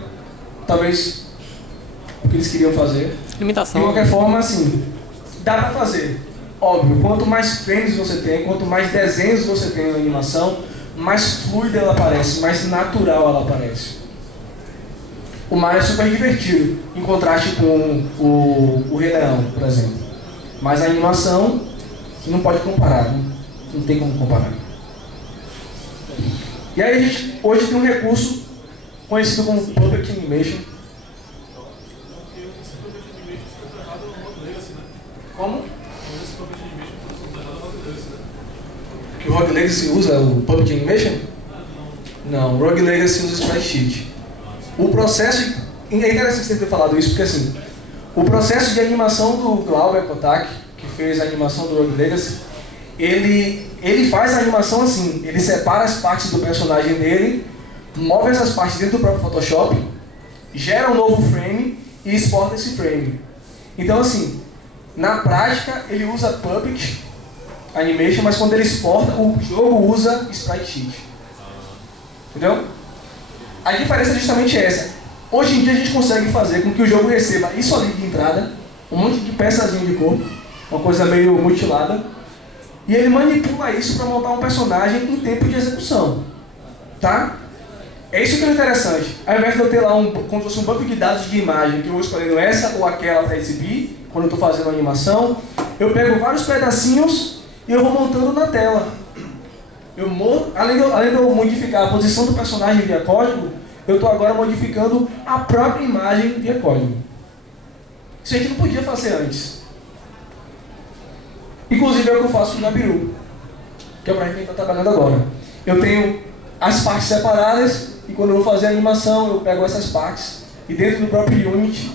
talvez o que eles queriam fazer. Limitação. De qualquer forma, assim, dá pra fazer. Óbvio, quanto mais frames você tem, quanto mais desenhos você tem na animação, mais fluida ela parece, mais natural ela parece. O Mario é super divertido, em contraste com o Rei Leão, por exemplo. Mas a animação, você não pode comparar, não tem como comparar. E aí a gente hoje tem um recurso conhecido como Puppet Animation. Como? Que o Rogue Legacy usa o Puppet Animation? Não, o Rogue Legacy usa Sprite Sheet. O processo, é interessante você ter falado isso, porque assim, o processo de animação do Glauber Kotak, que fez a animação do Rogue Legacy, ele faz a animação assim, ele separa as partes do personagem dele, move essas partes dentro do próprio Photoshop, gera um novo frame e exporta esse frame. Então assim, na prática ele usa Puppet Animation, mas quando ele exporta, o jogo usa Sprite Sheet. Entendeu? A diferença é justamente essa. Hoje em dia a gente consegue fazer com que o jogo receba isso ali de entrada, um monte de peçazinha de corpo, uma coisa meio mutilada, e ele manipula isso para montar um personagem em tempo de execução. Tá? É isso que é interessante. Ao invés de eu ter lá como se fosse um banco de dados de imagem, que eu vou escolhendo essa ou aquela para exibir, quando eu estou fazendo a animação, eu pego vários pedacinhos e eu vou montando na tela. Além de eu modificar a posição do personagem via código, eu estou agora modificando a própria imagem via código. Isso a gente não podia fazer antes. Inclusive é o que eu faço no Gabiru, que é o projeto que a gente está trabalhando agora. Eu tenho as partes separadas e quando eu vou fazer a animação eu pego essas partes e dentro do próprio Unity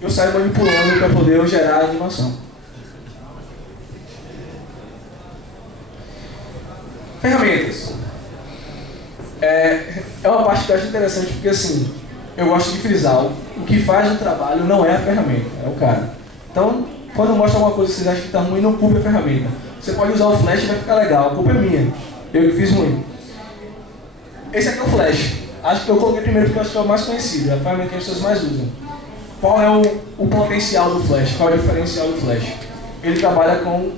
eu saio manipulando para poder gerar a animação. Ferramentas. É uma parte que eu acho interessante porque assim, eu gosto de frisar, o que faz o trabalho não é a ferramenta, é o cara. Então, quando mostra alguma coisa que vocês acham que está ruim, não culpe a ferramenta. Você pode usar o Flash e vai ficar legal, a culpa é minha, eu que fiz ruim. Esse aqui é o Flash. Acho que eu coloquei primeiro porque eu acho que é o mais conhecido, é a ferramenta que as pessoas mais usam. Qual é o potencial do Flash? Qual é o diferencial do Flash? Ele trabalha com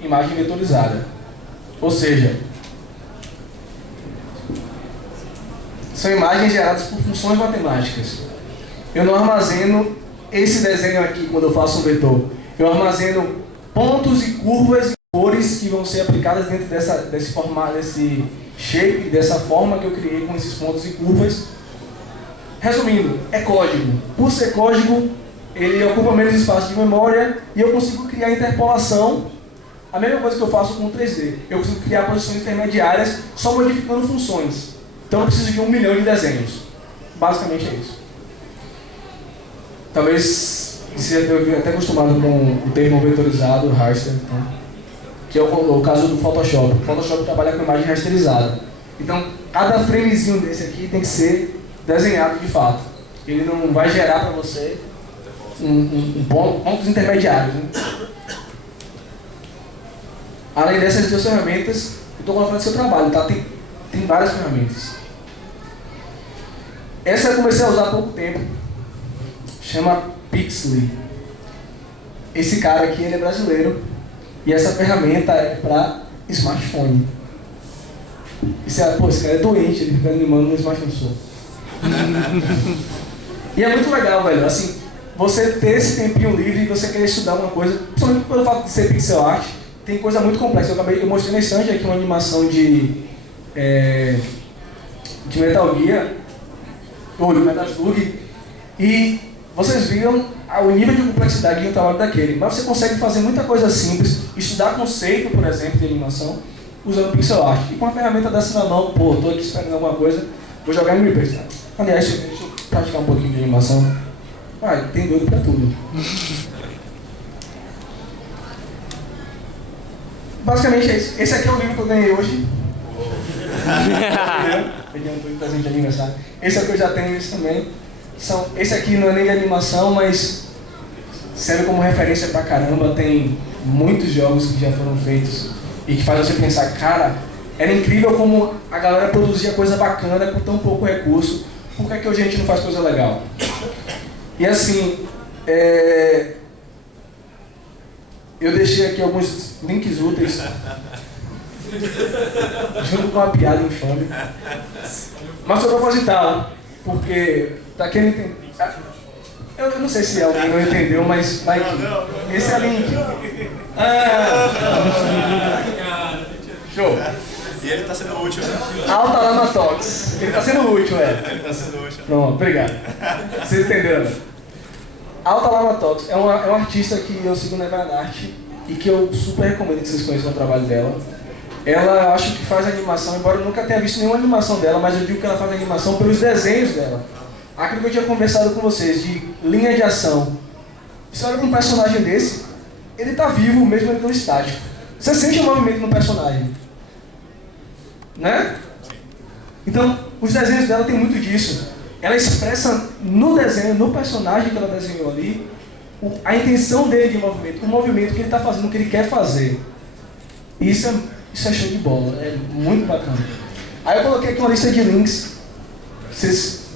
imagem vetorizada. Ou seja, são imagens geradas por funções matemáticas. Eu não armazeno esse desenho aqui quando eu faço um vetor. Eu armazeno pontos e curvas e cores que vão ser aplicadas dentro desse formato, desse shape, dessa forma que eu criei com esses pontos e curvas. Resumindo, é código. Por ser código, ele ocupa menos espaço de memória e eu consigo criar interpolação. A mesma coisa que eu faço com o 3D. Eu consigo criar posições intermediárias só modificando funções. Então eu preciso de 1 milhão de desenhos. Basicamente é isso. Talvez você esteja até acostumado com o termo vetorizado, raster, então, que é o caso do Photoshop. O Photoshop trabalha com imagem rasterizada. Então, cada framezinho desse aqui tem que ser desenhado de fato. Ele não vai gerar para você pontos intermediários. Né? Além dessas duas ferramentas, eu estou colocando no seu trabalho, tá? Tem várias ferramentas. Essa eu comecei a usar há pouco tempo. Chama Pixlr. Esse cara aqui, ele é brasileiro. E essa ferramenta é para smartphone. Esse cara é doente, ele fica animando no smartphone. E é muito legal, velho. Assim, você ter esse tempinho livre e você querer estudar uma coisa, principalmente pelo fato de ser pixel art, tem coisa muito complexa. Eu mostrei na estante aqui uma animação de Metal Gear, ou de Metal Slug, e vocês viram o nível de complexidade de um trabalho daquele. Mas você consegue fazer muita coisa simples, estudar conceito, por exemplo, de animação, usando pixel art. E com uma ferramenta dessa na mão, pô, tô aqui esperando alguma coisa, vou jogar em Reaper, tá? Aliás, deixa eu praticar um pouquinho de animação. Tem doido pra tudo. Basicamente é isso. Esse aqui é o livro que eu ganhei hoje. Peguei um presente de aniversário. Esse é o que eu já tenho, esse também. Esse aqui não é nem de animação, mas serve como referência pra caramba. Tem muitos jogos que já foram feitos e que fazem você pensar, cara, Era incrível como a galera produzia coisa bacana com tão pouco recurso. Por que hoje a gente não faz coisa legal? E assim, eu deixei aqui alguns links úteis, junto com uma piada infame. Mas foi proposital, porque pra quem não entendeu, eu não sei se alguém não entendeu, mas vai aqui. Esse é o link. Show. E ele tá sendo útil, né? Alta lá na Tox. Ele tá sendo útil, Ele tá sendo útil. Pronto, obrigado. Vocês entenderam? Alta Lama Talks é uma artista que eu sigo na Everarte e que eu super recomendo que vocês conheçam o trabalho dela. Ela, acho que faz animação, embora eu nunca tenha visto nenhuma animação dela, mas eu digo que ela faz animação pelos desenhos dela. Aquilo que eu tinha conversado com vocês, de linha de ação. Você olha para um personagem desse, ele tá vivo mesmo ele não estático. Você sente o movimento no personagem. Né? Então, os desenhos dela tem muito disso. Ela expressa no desenho, no personagem que ela desenhou ali, a intenção dele de movimento, o movimento que ele está fazendo, o que ele quer fazer. E isso é show de bola, é muito bacana. Aí eu coloquei aqui uma lista de links. Vocês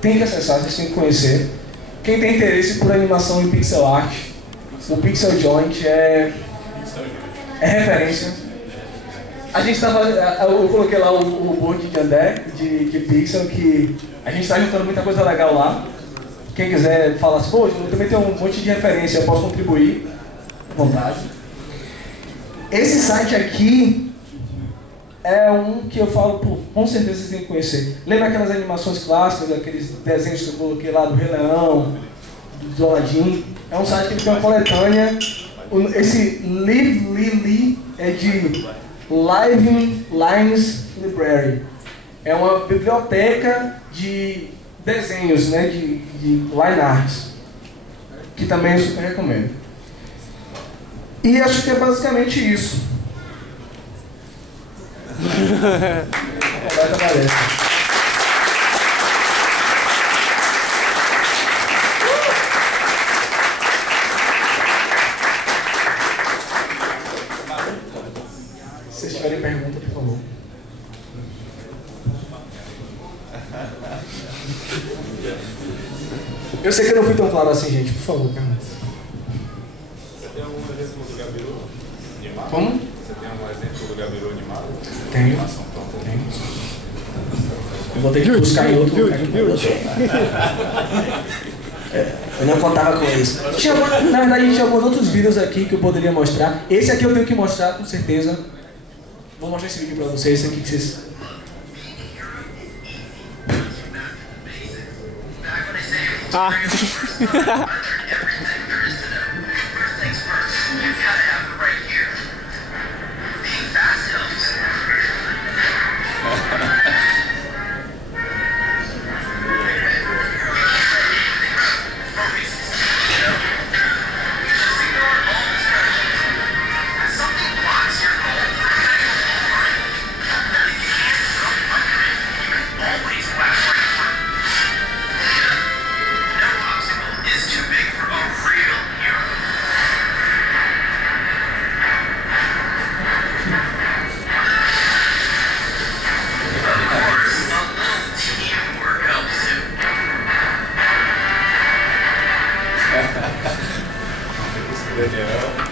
têm que acessar, vocês têm que conhecer. Quem tem interesse por animação em pixel art, o Pixel Joint é referência. A gente tá fazendo, eu coloquei lá o board de André, de Pixel, que a gente está juntando muita coisa legal lá. Quem quiser falar assim, pô, eu também tenho um monte de referência, eu posso contribuir, à vontade. Esse site aqui é um que eu falo, pô, com certeza vocês têm que conhecer. Lembra aquelas animações clássicas, aqueles desenhos que eu coloquei lá do Rei Leão, do Aladdin? É um site que tem uma coletânea. Esse Live é de Live Lines Library. É uma biblioteca de desenhos, né, de line arts, que também eu super recomendo. E acho que é basicamente isso. Se vocês tiverem pergunta, por favor. Eu sei que eu não fui tão claro assim, gente. Por favor, pergunta. Você tem algum exemplo do Gabiru animado? Como? Você tem algum exemplo do Gabiru animado? Tenho. Tenho. Eu vou ter que buscar em outro lugar. Eu não contava com isso. Na verdade, a gente tinha alguns outros vídeos aqui que eu poderia mostrar. Esse aqui eu tenho que mostrar, com certeza. Vou mostrar esse vídeo pra vocês. Esse aqui que vocês... Ah.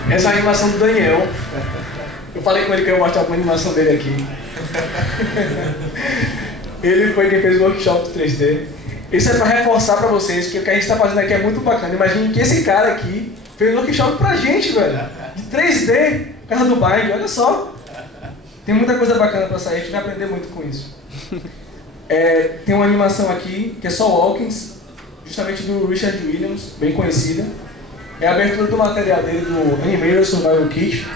Essa é a animação do Daniel. Eu falei com ele que eu ia mostrar uma animação dele aqui. Ele foi quem fez o workshop de 3D. Isso é para reforçar para vocês que o que a gente está fazendo aqui é muito bacana. Imagine que esse cara aqui fez um workshop pra gente, velho. De 3D, por causa do Bind, olha só. Tem muita coisa bacana para sair, a gente vai aprender muito com isso. Tem uma animação aqui, que é só Walkins, justamente do Richard Williams, bem conhecida. É a abertura do material dele do Animator Survival Kit.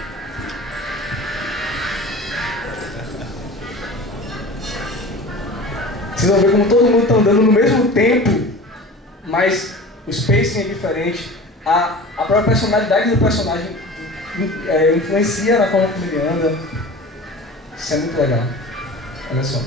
Vocês vão ver como todo mundo está andando no mesmo tempo, mas o spacing é diferente. A própria personalidade do personagem influencia na forma como ele anda. Isso é muito legal. Olha só.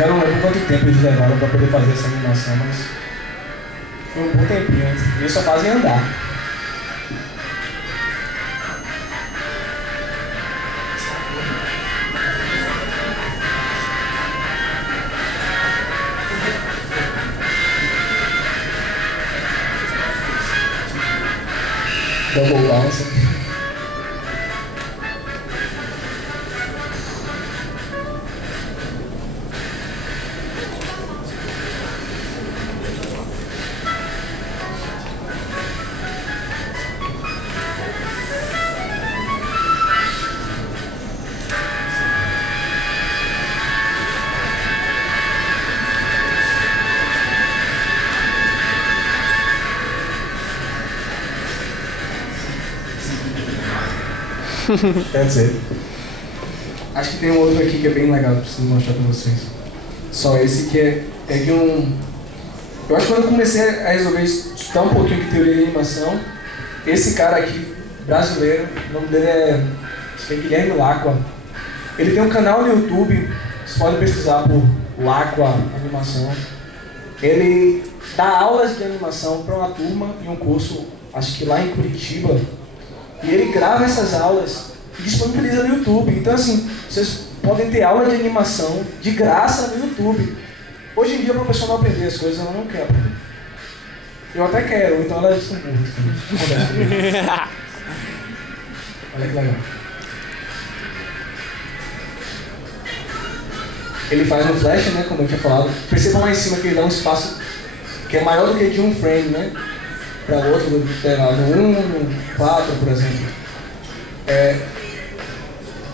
já não lembro quanto tempo eles levaram para poder fazer essa animação, mas foi um bom tempinho. Eles só fazem andar. Double bounce. Quer dizer, acho que tem um outro aqui que é bem legal, preciso mostrar pra vocês. Só esse que é de um... Eu acho que quando eu comecei a resolver estudar um pouquinho de teoria de animação, esse cara aqui, brasileiro, o nome dele acho que é Guilherme Lacqua. Ele tem um canal no YouTube, vocês podem pesquisar por Lacqua Animação. Ele dá aulas de animação para uma turma em um curso, acho que lá em Curitiba. E ele grava essas aulas e disponibiliza no YouTube. Então, assim, vocês podem ter aula de animação de graça no YouTube. Hoje em dia, para a pessoa não aprender as coisas, ela não quer aprender. Eu até quero, então ela é são burras. Olha que legal. Ele faz no Flash, né, como eu tinha falado. Percebam lá em cima que ele dá um espaço que é maior do que de um frame, né? Para outro, no 1, no 4, por exemplo.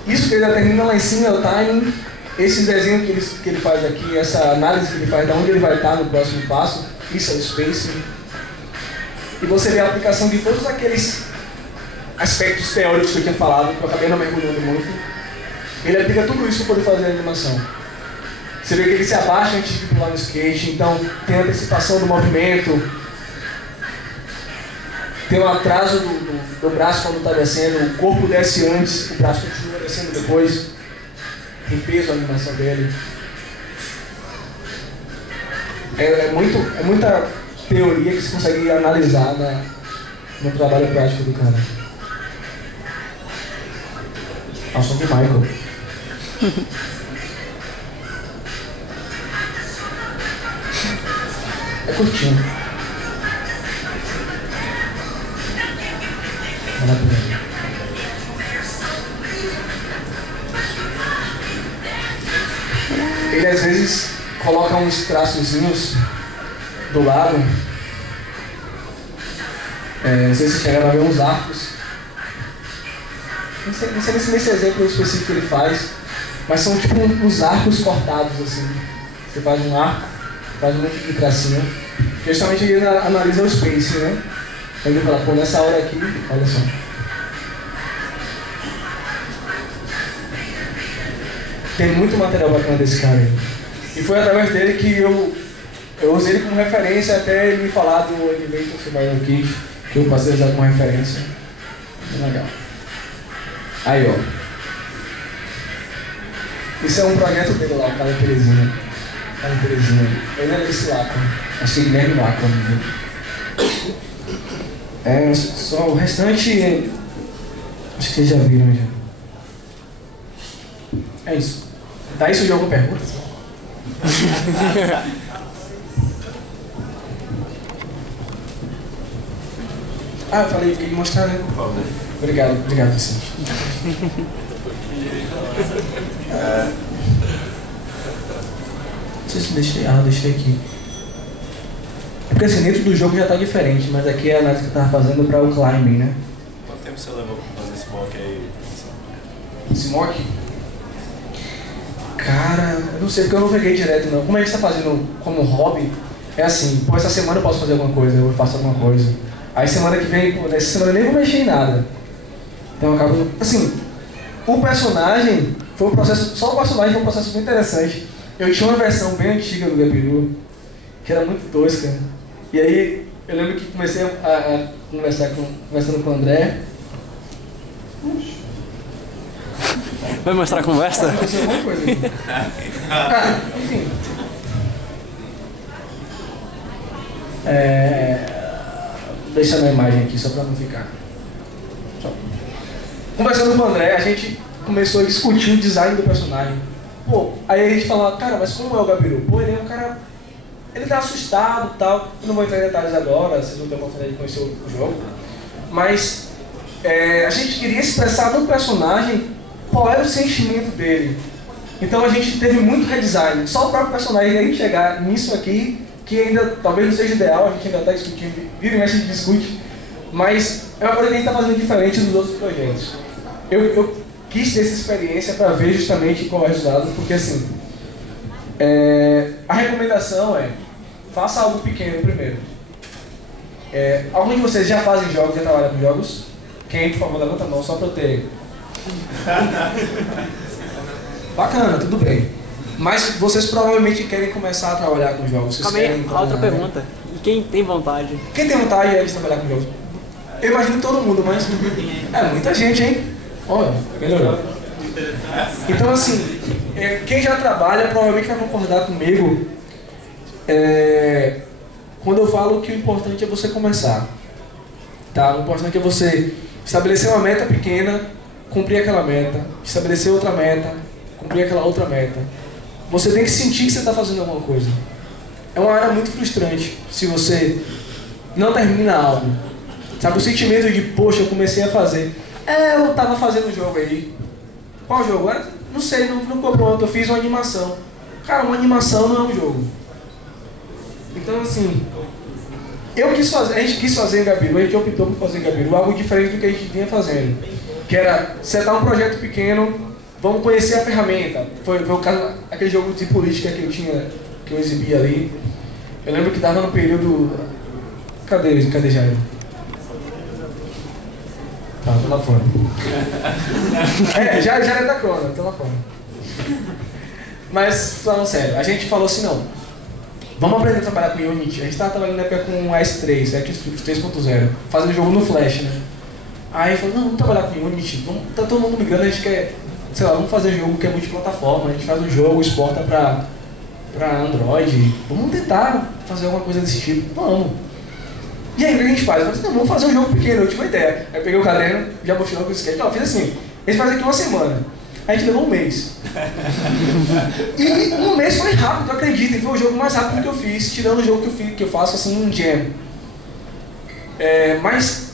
Isso que ele determina lá em cima é o timing, esses desenhos que ele faz aqui, essa análise que ele faz de onde ele vai estar no próximo passo, isso é o spacing. E você vê a aplicação de todos aqueles aspectos teóricos que eu tinha falado, que eu acabei não mergulhando muito. Ele aplica tudo isso para poder fazer a animação. Você vê que ele se abaixa antes de pular no skate, então tem a antecipação do movimento, tem um atraso do braço quando está descendo, o corpo desce antes, o braço continua descendo depois. Tem peso a animação dele. É muita teoria que se consegue analisar no trabalho prático do cara. A som de Michael. É curtinho. Ele às vezes coloca uns traçozinhos do lado. Às vezes você chega a ver uns arcos. Não sei se nesse exemplo específico ele faz, mas são tipo uns arcos cortados assim. Você faz um arco, faz um monte de tracinho. Justamente ele analisa o space, né? Ele fala, pô, nessa hora aqui, olha só. Tem muito material bacana desse cara aí. E foi através dele que eu usei ele como referência até ele me falar do Animator Survival Kit, que eu passei a usar como referência. Bem legal. Aí, ó. Isso é um projeto dele lá, o cara de Terezinha. Ele é desse Lacqua. Acho que Guilherme Lacqua. Só o restante, acho que vocês já viram já. É isso. Daí surgiu alguma pergunta? Eu falei, fiquei de mostrar, né? Obrigado, Vicente. Não sei se deixei aqui. Porque assim, dentro do jogo já está diferente, mas aqui é a análise que eu estava fazendo para o climbing, né? Quanto tempo você levou para fazer esse mock aí? Esse mock? Cara, eu não sei porque eu não peguei direto não. Como a gente está fazendo como hobby, é assim, pô, essa semana eu posso fazer alguma coisa, eu faço alguma coisa. Aí semana que vem, pô, nessa semana eu nem vou mexer em nada. Então eu acabo... Assim, o personagem foi um processo... Só o personagem foi um processo muito interessante. Eu tinha uma versão bem antiga do Gabiru, que era muito tosca. E aí, eu lembro que comecei a conversando com o André. Vai mostrar a conversa? Aconteceu alguma coisa aqui. Enfim. Deixando a imagem aqui, só pra não ficar. Conversando com o André, a gente começou a discutir o design do personagem. Pô, aí a gente falou, cara, mas como é o Gabiru? Pô, ele é um cara... Ele tá assustado e tal. Eu não vou entrar em detalhes agora, vocês vão ter a oportunidade de conhecer o jogo. Mas a gente queria expressar no personagem qual era o sentimento dele. Então a gente teve muito redesign. Só o próprio personagem aí chegar nisso aqui, que ainda talvez não seja ideal, a gente ainda está discutindo, vira e mexe a gente discute. Mas é uma coisa que a gente está fazendo diferente dos outros projetos. Eu quis ter essa experiência para ver justamente qual é o resultado, porque assim, a recomendação é, faça algo pequeno primeiro. Alguns de vocês já fazem jogos, já trabalham com jogos? Quem, por favor, levanta a mão, só para eu ter. Bacana, tudo bem. Mas vocês provavelmente querem começar a trabalhar com jogos. Calma aí, outra pergunta. E quem tem vontade? Quem tem vontade de trabalhar com jogos? Eu imagino todo mundo, mas muita gente, hein? Olha, melhorou. Então assim, quem já trabalha provavelmente vai concordar comigo quando eu falo que o importante é você começar. Tá? O importante é você estabelecer uma meta pequena, cumprir aquela meta, estabelecer outra meta, cumprir aquela outra meta. Você tem que sentir que você está fazendo alguma coisa. É uma área muito frustrante se você não termina algo. Sabe, o sentimento de, poxa, eu comecei a fazer. Eu estava fazendo um jogo aí. Qual jogo? Não sei, não ficou pronto, eu fiz uma animação. Cara, uma animação não é um jogo. Então assim, a gente quis fazer em Gabiru, a gente optou por fazer em Gabiru algo diferente do que a gente vinha fazendo. Que era setar um projeto pequeno, vamos conhecer a ferramenta. Foi o caso, aquele jogo de política que eu exibi ali. Eu lembro que estava no período... Cadê Jairo? Tá, tô lá fora. Já era da Crona, tô lá fora. Mas, falando sério, a gente falou assim, não, vamos aprender a trabalhar com Unity. A gente estava trabalhando na época com S3, Active 3.0, fazendo jogo no Flash, né? Aí falou, não, vamos trabalhar com Unity, tá todo mundo migrando, a gente quer, sei lá, vamos fazer um jogo que é multiplataforma, a gente faz um jogo, exporta pra Android, vamos tentar fazer alguma coisa desse tipo, vamos. E aí o que a gente faz? Eu falei assim, não, vamos fazer um jogo pequeno, eu tive uma ideia. Aí eu peguei o caderno, já mostrei com o sketch, fiz assim, a gente faz aqui uma semana. A gente levou um mês. E um mês foi rápido, acreditem, foi o jogo mais rápido que eu fiz, tirando o jogo que eu faço assim em Jam. Mas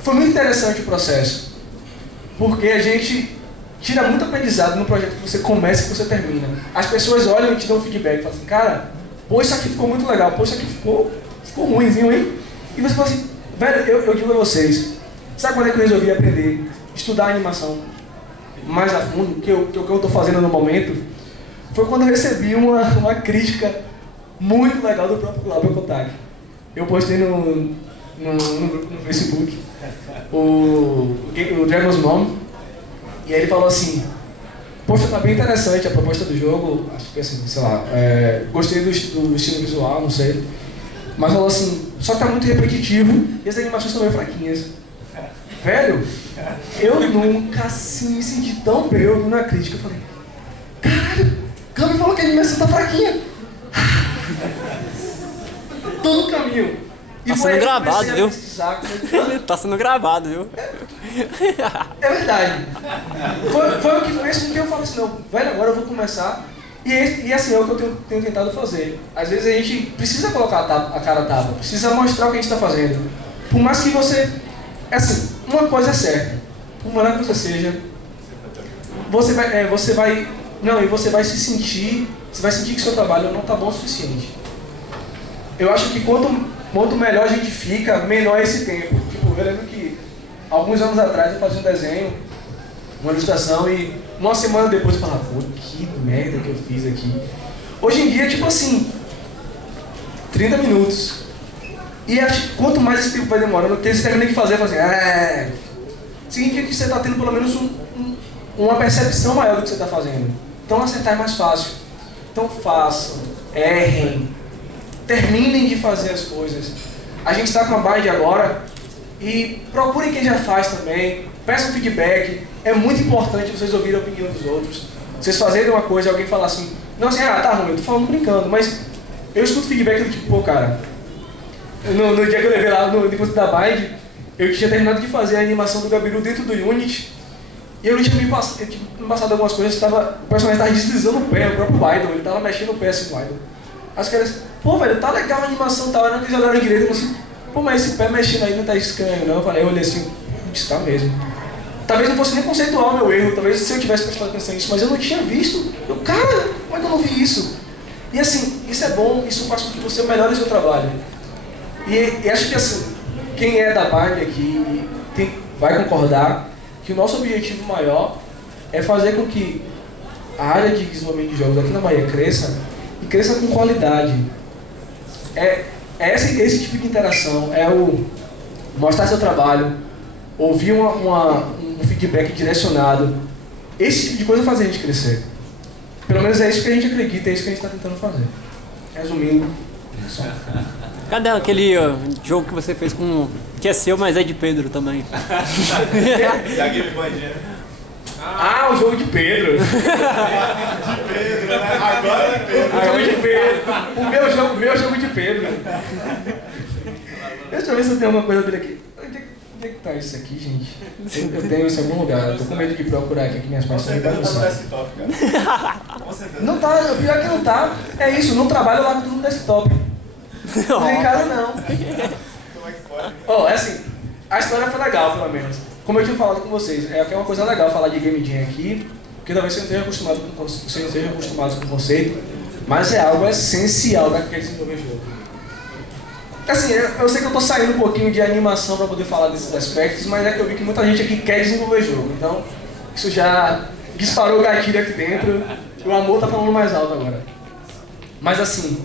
foi muito interessante o processo, porque a gente tira muito aprendizado no projeto que você começa e que você termina. As pessoas olham e te dão feedback, falam assim, cara, pô, isso aqui ficou muito legal, pô, isso aqui ficou ruimzinho, hein? E você fala assim, velho, eu digo a vocês, sabe quando é que eu resolvi aprender, estudar animação mais a fundo, que eu estou fazendo no momento? Foi quando eu recebi uma crítica muito legal do próprio Glauber Kotaki. Eu postei no Facebook o Dragon's Mom, e aí ele falou assim, poxa, tá bem interessante a proposta do jogo, acho que assim, sei lá, gostei do estilo visual, não sei, mas falou assim, só que tá muito repetitivo e as animações estão meio fraquinhas. Velho, eu nunca assim me senti tão bem, eu vi na crítica, eu falei, caralho, o Glauber falou que a animação tá fraquinha. Tô no caminho. Tá sendo gravado, viu? Tá sendo gravado, viu? É verdade. Foi o que fez com que eu falei assim, não, velho, agora eu vou começar. E assim é o que eu tenho tentado fazer. Às vezes a gente precisa colocar a cara a tapa, precisa mostrar o que a gente está fazendo. Por mais que você... Assim, uma coisa é certa. Por melhor que você seja, você vai se sentir... Você vai sentir que o seu trabalho não está bom o suficiente. Eu acho que quanto melhor a gente fica, menor é esse tempo. Tipo, eu lembro que alguns anos atrás eu fazia um desenho, uma ilustração, e uma semana depois eu falava, pô, que merda que eu fiz aqui. Hoje em dia, tipo assim, 30 minutos. E acho que quanto mais esse tempo vai demorando, porque você termina de fazer, significa que você está tendo pelo menos uma percepção maior do que você está fazendo. Então acertar é mais fácil. Então façam, errem, terminem de fazer as coisas. A gente está com a Bind agora e procurem quem já faz também. peçam feedback, é muito importante vocês ouvirem a opinião dos outros. Vocês fazerem uma coisa e alguém falar assim, não assim, tá ruim, eu tô falando brincando, mas eu escuto feedback do tipo, pô cara, no dia que eu levei lá no encontro da Bind, eu tinha terminado de fazer a animação do Gabiru dentro do Unity, e eu tinha me passado algumas coisas, o personagem estava deslizando o pé, o próprio Idol, ele estava mexendo o pé assim no Idol. Aí os caras, pô velho, tá legal a animação e tal, não eles olharam direito, eu assim, pô, mas esse pé mexendo aí não tá estranho não, eu olhei assim, está mesmo. Talvez não fosse nem conceitual o meu erro, talvez se eu tivesse prestado atenção nisso, mas eu não tinha visto. Cara, como é que eu não vi isso? E assim, isso é bom, isso faz com que você melhore o seu trabalho. E acho que assim, quem é da Bind aqui vai concordar que o nosso objetivo maior é fazer com que a área de desenvolvimento de jogos aqui na Bahia cresça, e cresça com qualidade. Esse tipo de interação, é o mostrar seu trabalho, ouvir um feedback direcionado. Esse tipo de coisa faz a gente crescer. Pelo menos é isso que a gente acredita, é isso que a gente está tentando fazer. Resumindo, só. Cadê aquele jogo que você fez que é seu, mas é de Pedro também? Da Game Boy Jam. O jogo de Pedro. De Pedro, né? Agora é Pedro. O jogo de Pedro. O meu jogo de Pedro. Deixa eu ver se eu tenho alguma coisa dele aqui. Onde é que tá isso aqui, gente? Eu tenho isso em algum lugar. Eu tô com medo de procurar aqui, que minhas pastas estão me bagunçando. Não tá, pior que não tá. É isso, não trabalho lá no desktop. Não tem cara não. Como é que pode? É assim, a história foi legal, pelo menos. Como eu tinha falado com vocês, é uma coisa legal falar de Game Jam aqui, porque talvez vocês não estejam acostumados com o conceito, mas é algo essencial para quem quer desenvolver jogo. Assim, eu sei que eu estou saindo um pouquinho de animação para poder falar desses aspectos, mas é que eu vi que muita gente aqui quer desenvolver jogo, então isso já disparou o gatilho aqui dentro, e o amor está falando mais alto agora. Mas assim,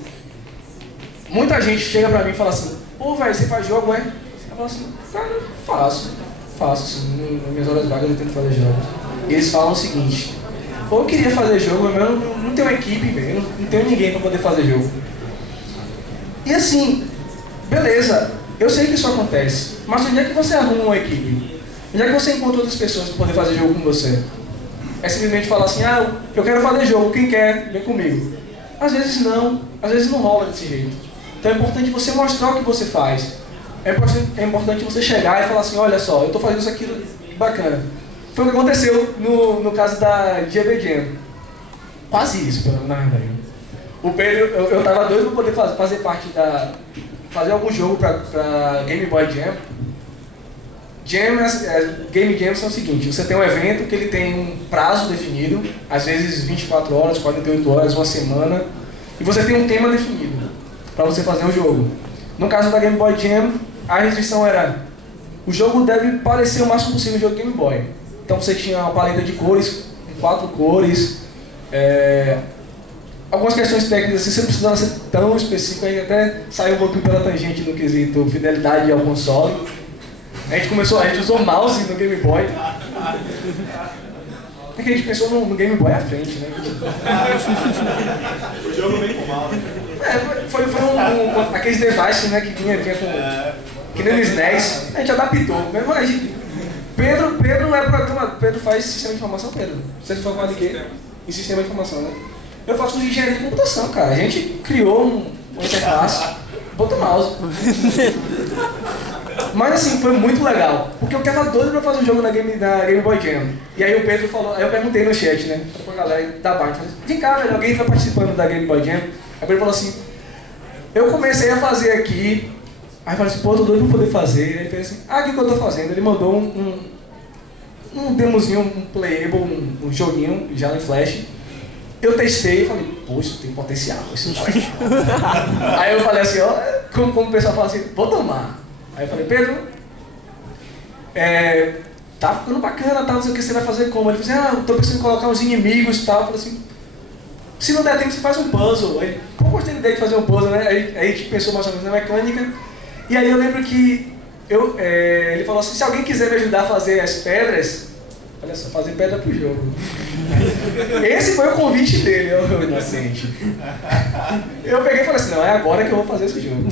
muita gente chega pra mim e fala assim, pô velho, você faz jogo, é? Eu falo assim, cara, faço assim, nas minhas horas vagas eu tento fazer jogos. E eles falam o seguinte, pô, eu queria fazer jogo, mas eu não tenho equipe, velho, não tenho ninguém pra poder fazer jogo. E assim, beleza, eu sei que isso acontece, mas onde é que você arruma uma equipe? Onde é que você encontra outras pessoas pra poder fazer jogo com você? É simplesmente falar assim, eu quero fazer jogo, quem quer, vem comigo. Às vezes não rola desse jeito. Então é importante você mostrar o que você faz. É importante você chegar e falar assim, olha só, eu estou fazendo isso aqui bacana. Foi o que aconteceu no caso da GB Jam. Quase isso, na verdade. O Pedro, eu estava doido para poder fazer parte fazer algum jogo para Game Boy Jam. Game Jams são o seguinte, você tem um evento que ele tem um prazo definido, às vezes 24 horas, 48 horas, uma semana, e você tem um tema definido para você fazer o jogo. No caso da Game Boy Jam, a restrição era, o jogo deve parecer o máximo possível um jogo Game Boy. Então você tinha uma paleta de cores, 4 cores, algumas questões técnicas assim, você não precisava ser tão específico, a gente até saiu um pouquinho pela tangente no quesito fidelidade ao console. A gente usou mouse no Game Boy. É que a gente pensou no Game Boy à frente, né? O jogo vem com mouse. Foi aqueles devices, né, que vinha com... Que nem no SNES, a gente adaptou. Mas Pedro é programa. Pedro faz sistema de informação, Pedro. Você se formado em quê? Em sistema de informação, né? Eu faço engenharia de computação, cara. A gente criou uma interface, botou mouse. Mas assim, foi muito legal, porque eu tava doido pra fazer um jogo na Game Boy Jam. E aí o Pedro falou, aí eu perguntei no chat, né, pra galera da Bind, vem cá, velho, alguém tá participando da Game Boy Jam? Aí o Pedro falou assim, eu comecei a fazer aqui, aí eu falei assim, pô, eu tô doido pra poder fazer. Aí ele fez assim, o que eu tô fazendo? Ele mandou um demozinho, um playable, um joguinho já em Flash. Eu testei e falei, pô, isso tem potencial, isso não vai. Aí eu falei assim, como o pessoal fala assim, vou tomar. Aí eu falei, Pedro, tá ficando bacana, tá, não sei o que você vai fazer como? Ele falou assim, eu tô pensando em colocar uns inimigos e tal. Eu falei assim, se não der tempo, você faz um puzzle. Aí, como eu gostei da ideia de fazer um puzzle, né? Aí a gente pensou mais ou menos na mecânica. E aí eu lembro que ele falou assim, se alguém quiser me ajudar a fazer as pedras, olha só, fazer pedra pro jogo. Esse foi o convite dele, o inocente. Eu peguei e falei assim, não, é agora que eu vou fazer esse jogo.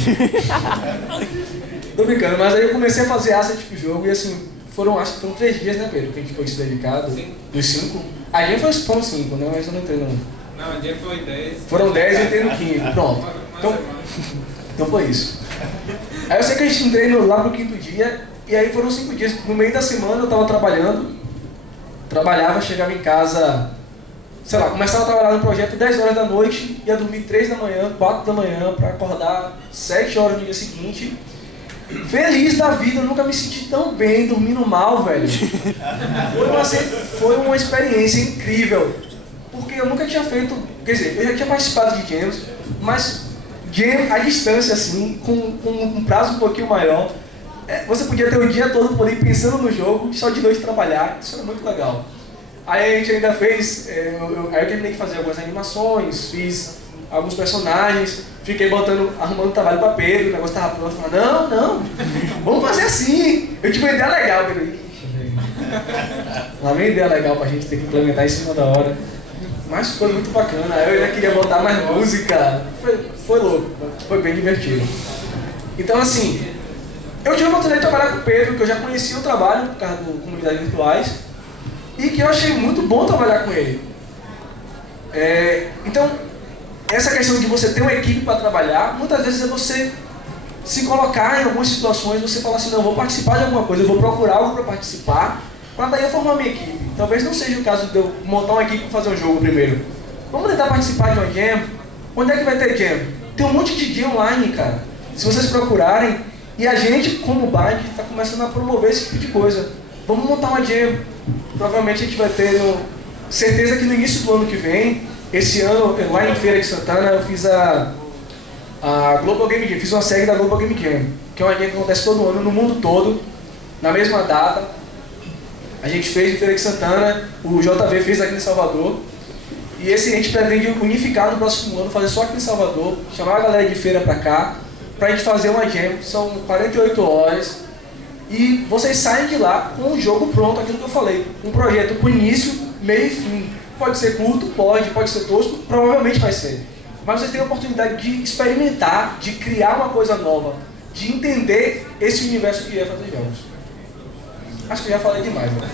Tô brincando, mas aí eu comecei a fazer asset pro jogo e assim, acho que foram 3 dias, né, Pedro, que a gente foi se dedicado. Sim. Dos 5. A gente foram 5, né, mas eu não entrei no... Não, o dia foi 10. Foram 10 e eu entrei no 5, pronto. Então foi isso. Aí eu sei que a gente treinou lá pro 5º dia, e aí foram 5 dias. No meio da semana eu tava trabalhava, chegava em casa, sei lá, começava a trabalhar no projeto 10 horas da noite, ia dormir 3 da manhã, 4 da manhã, pra acordar 7 horas no dia seguinte. Feliz da vida, eu nunca me senti tão bem dormindo mal, velho. Foi uma experiência incrível, porque eu nunca tinha feito, quer dizer, eu já tinha participado de jams, mas jam à distância, assim, com um prazo um pouquinho maior. Você podia ter o dia todo por aí pensando no jogo, só de noite trabalhar, isso era muito legal. Aí a gente ainda fez, aí eu terminei de fazer algumas animações, fiz alguns personagens, fiquei arrumando trabalho pra Pedro, o negócio tava pronto, eu falei, não, vamos fazer assim, eu tive uma ideia legal, Pedro. Ixi, lá vem ideia legal pra gente ter que implementar em cima da hora. Mas foi muito bacana, eu ainda queria botar mais música, foi louco, foi bem divertido. Então assim, eu tive a oportunidade de trabalhar com o Pedro, que eu já conhecia o trabalho por causa do Comunidades Virtuais, e que eu achei muito bom trabalhar com ele. Então, essa questão de você ter uma equipe para trabalhar, muitas vezes é você se colocar em algumas situações, você falar assim, não, eu vou participar de alguma coisa, eu vou procurar algo para participar, para daí eu formar minha equipe. Talvez não seja o caso de eu montar uma equipe para fazer um jogo primeiro. Vamos tentar participar de uma jam. Onde é que vai ter jam? Tem um monte de jam online, cara. Se vocês procurarem, e a gente, como Bind, está começando a promover esse tipo de coisa. Vamos montar uma jam. Provavelmente a gente vai ter certeza que no início do ano que vem, esse ano, lá em Feira de Santana, eu fiz a Global Game Jam, fiz uma série da Global Game Jam, que é uma jam que acontece todo ano, no mundo todo, na mesma data. A gente fez em Feira de Santana, o JV fez aqui em Salvador, e esse a gente pretende unificar no próximo ano, fazer só aqui em Salvador, chamar a galera de feira pra cá, pra gente fazer uma jam, são 48 horas, e vocês saem de lá com o jogo pronto, aquilo que eu falei, um projeto com início, meio e fim. Pode ser curto, pode ser tosco, provavelmente vai ser. Mas vocês têm a oportunidade de experimentar, de criar uma coisa nova, de entender esse universo que é fazer jogos. Acho que eu já falei demais, né?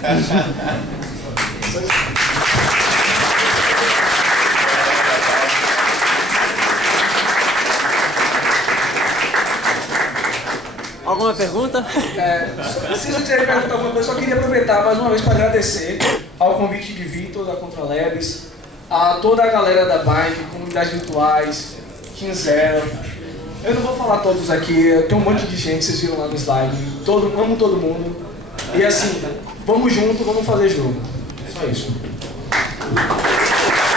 Alguma pergunta? Se vocês quiserem perguntar alguma coisa, eu só queria aproveitar mais uma vez para agradecer ao convite de Vitor, da Contralabs, a toda a galera da Bind, Comunidades Virtuais, Team Zero. Eu não vou falar todos aqui, tem um monte de gente, vocês viram lá no slide. Amo todo mundo. E assim, vamos junto, vamos fazer jogo. Só isso.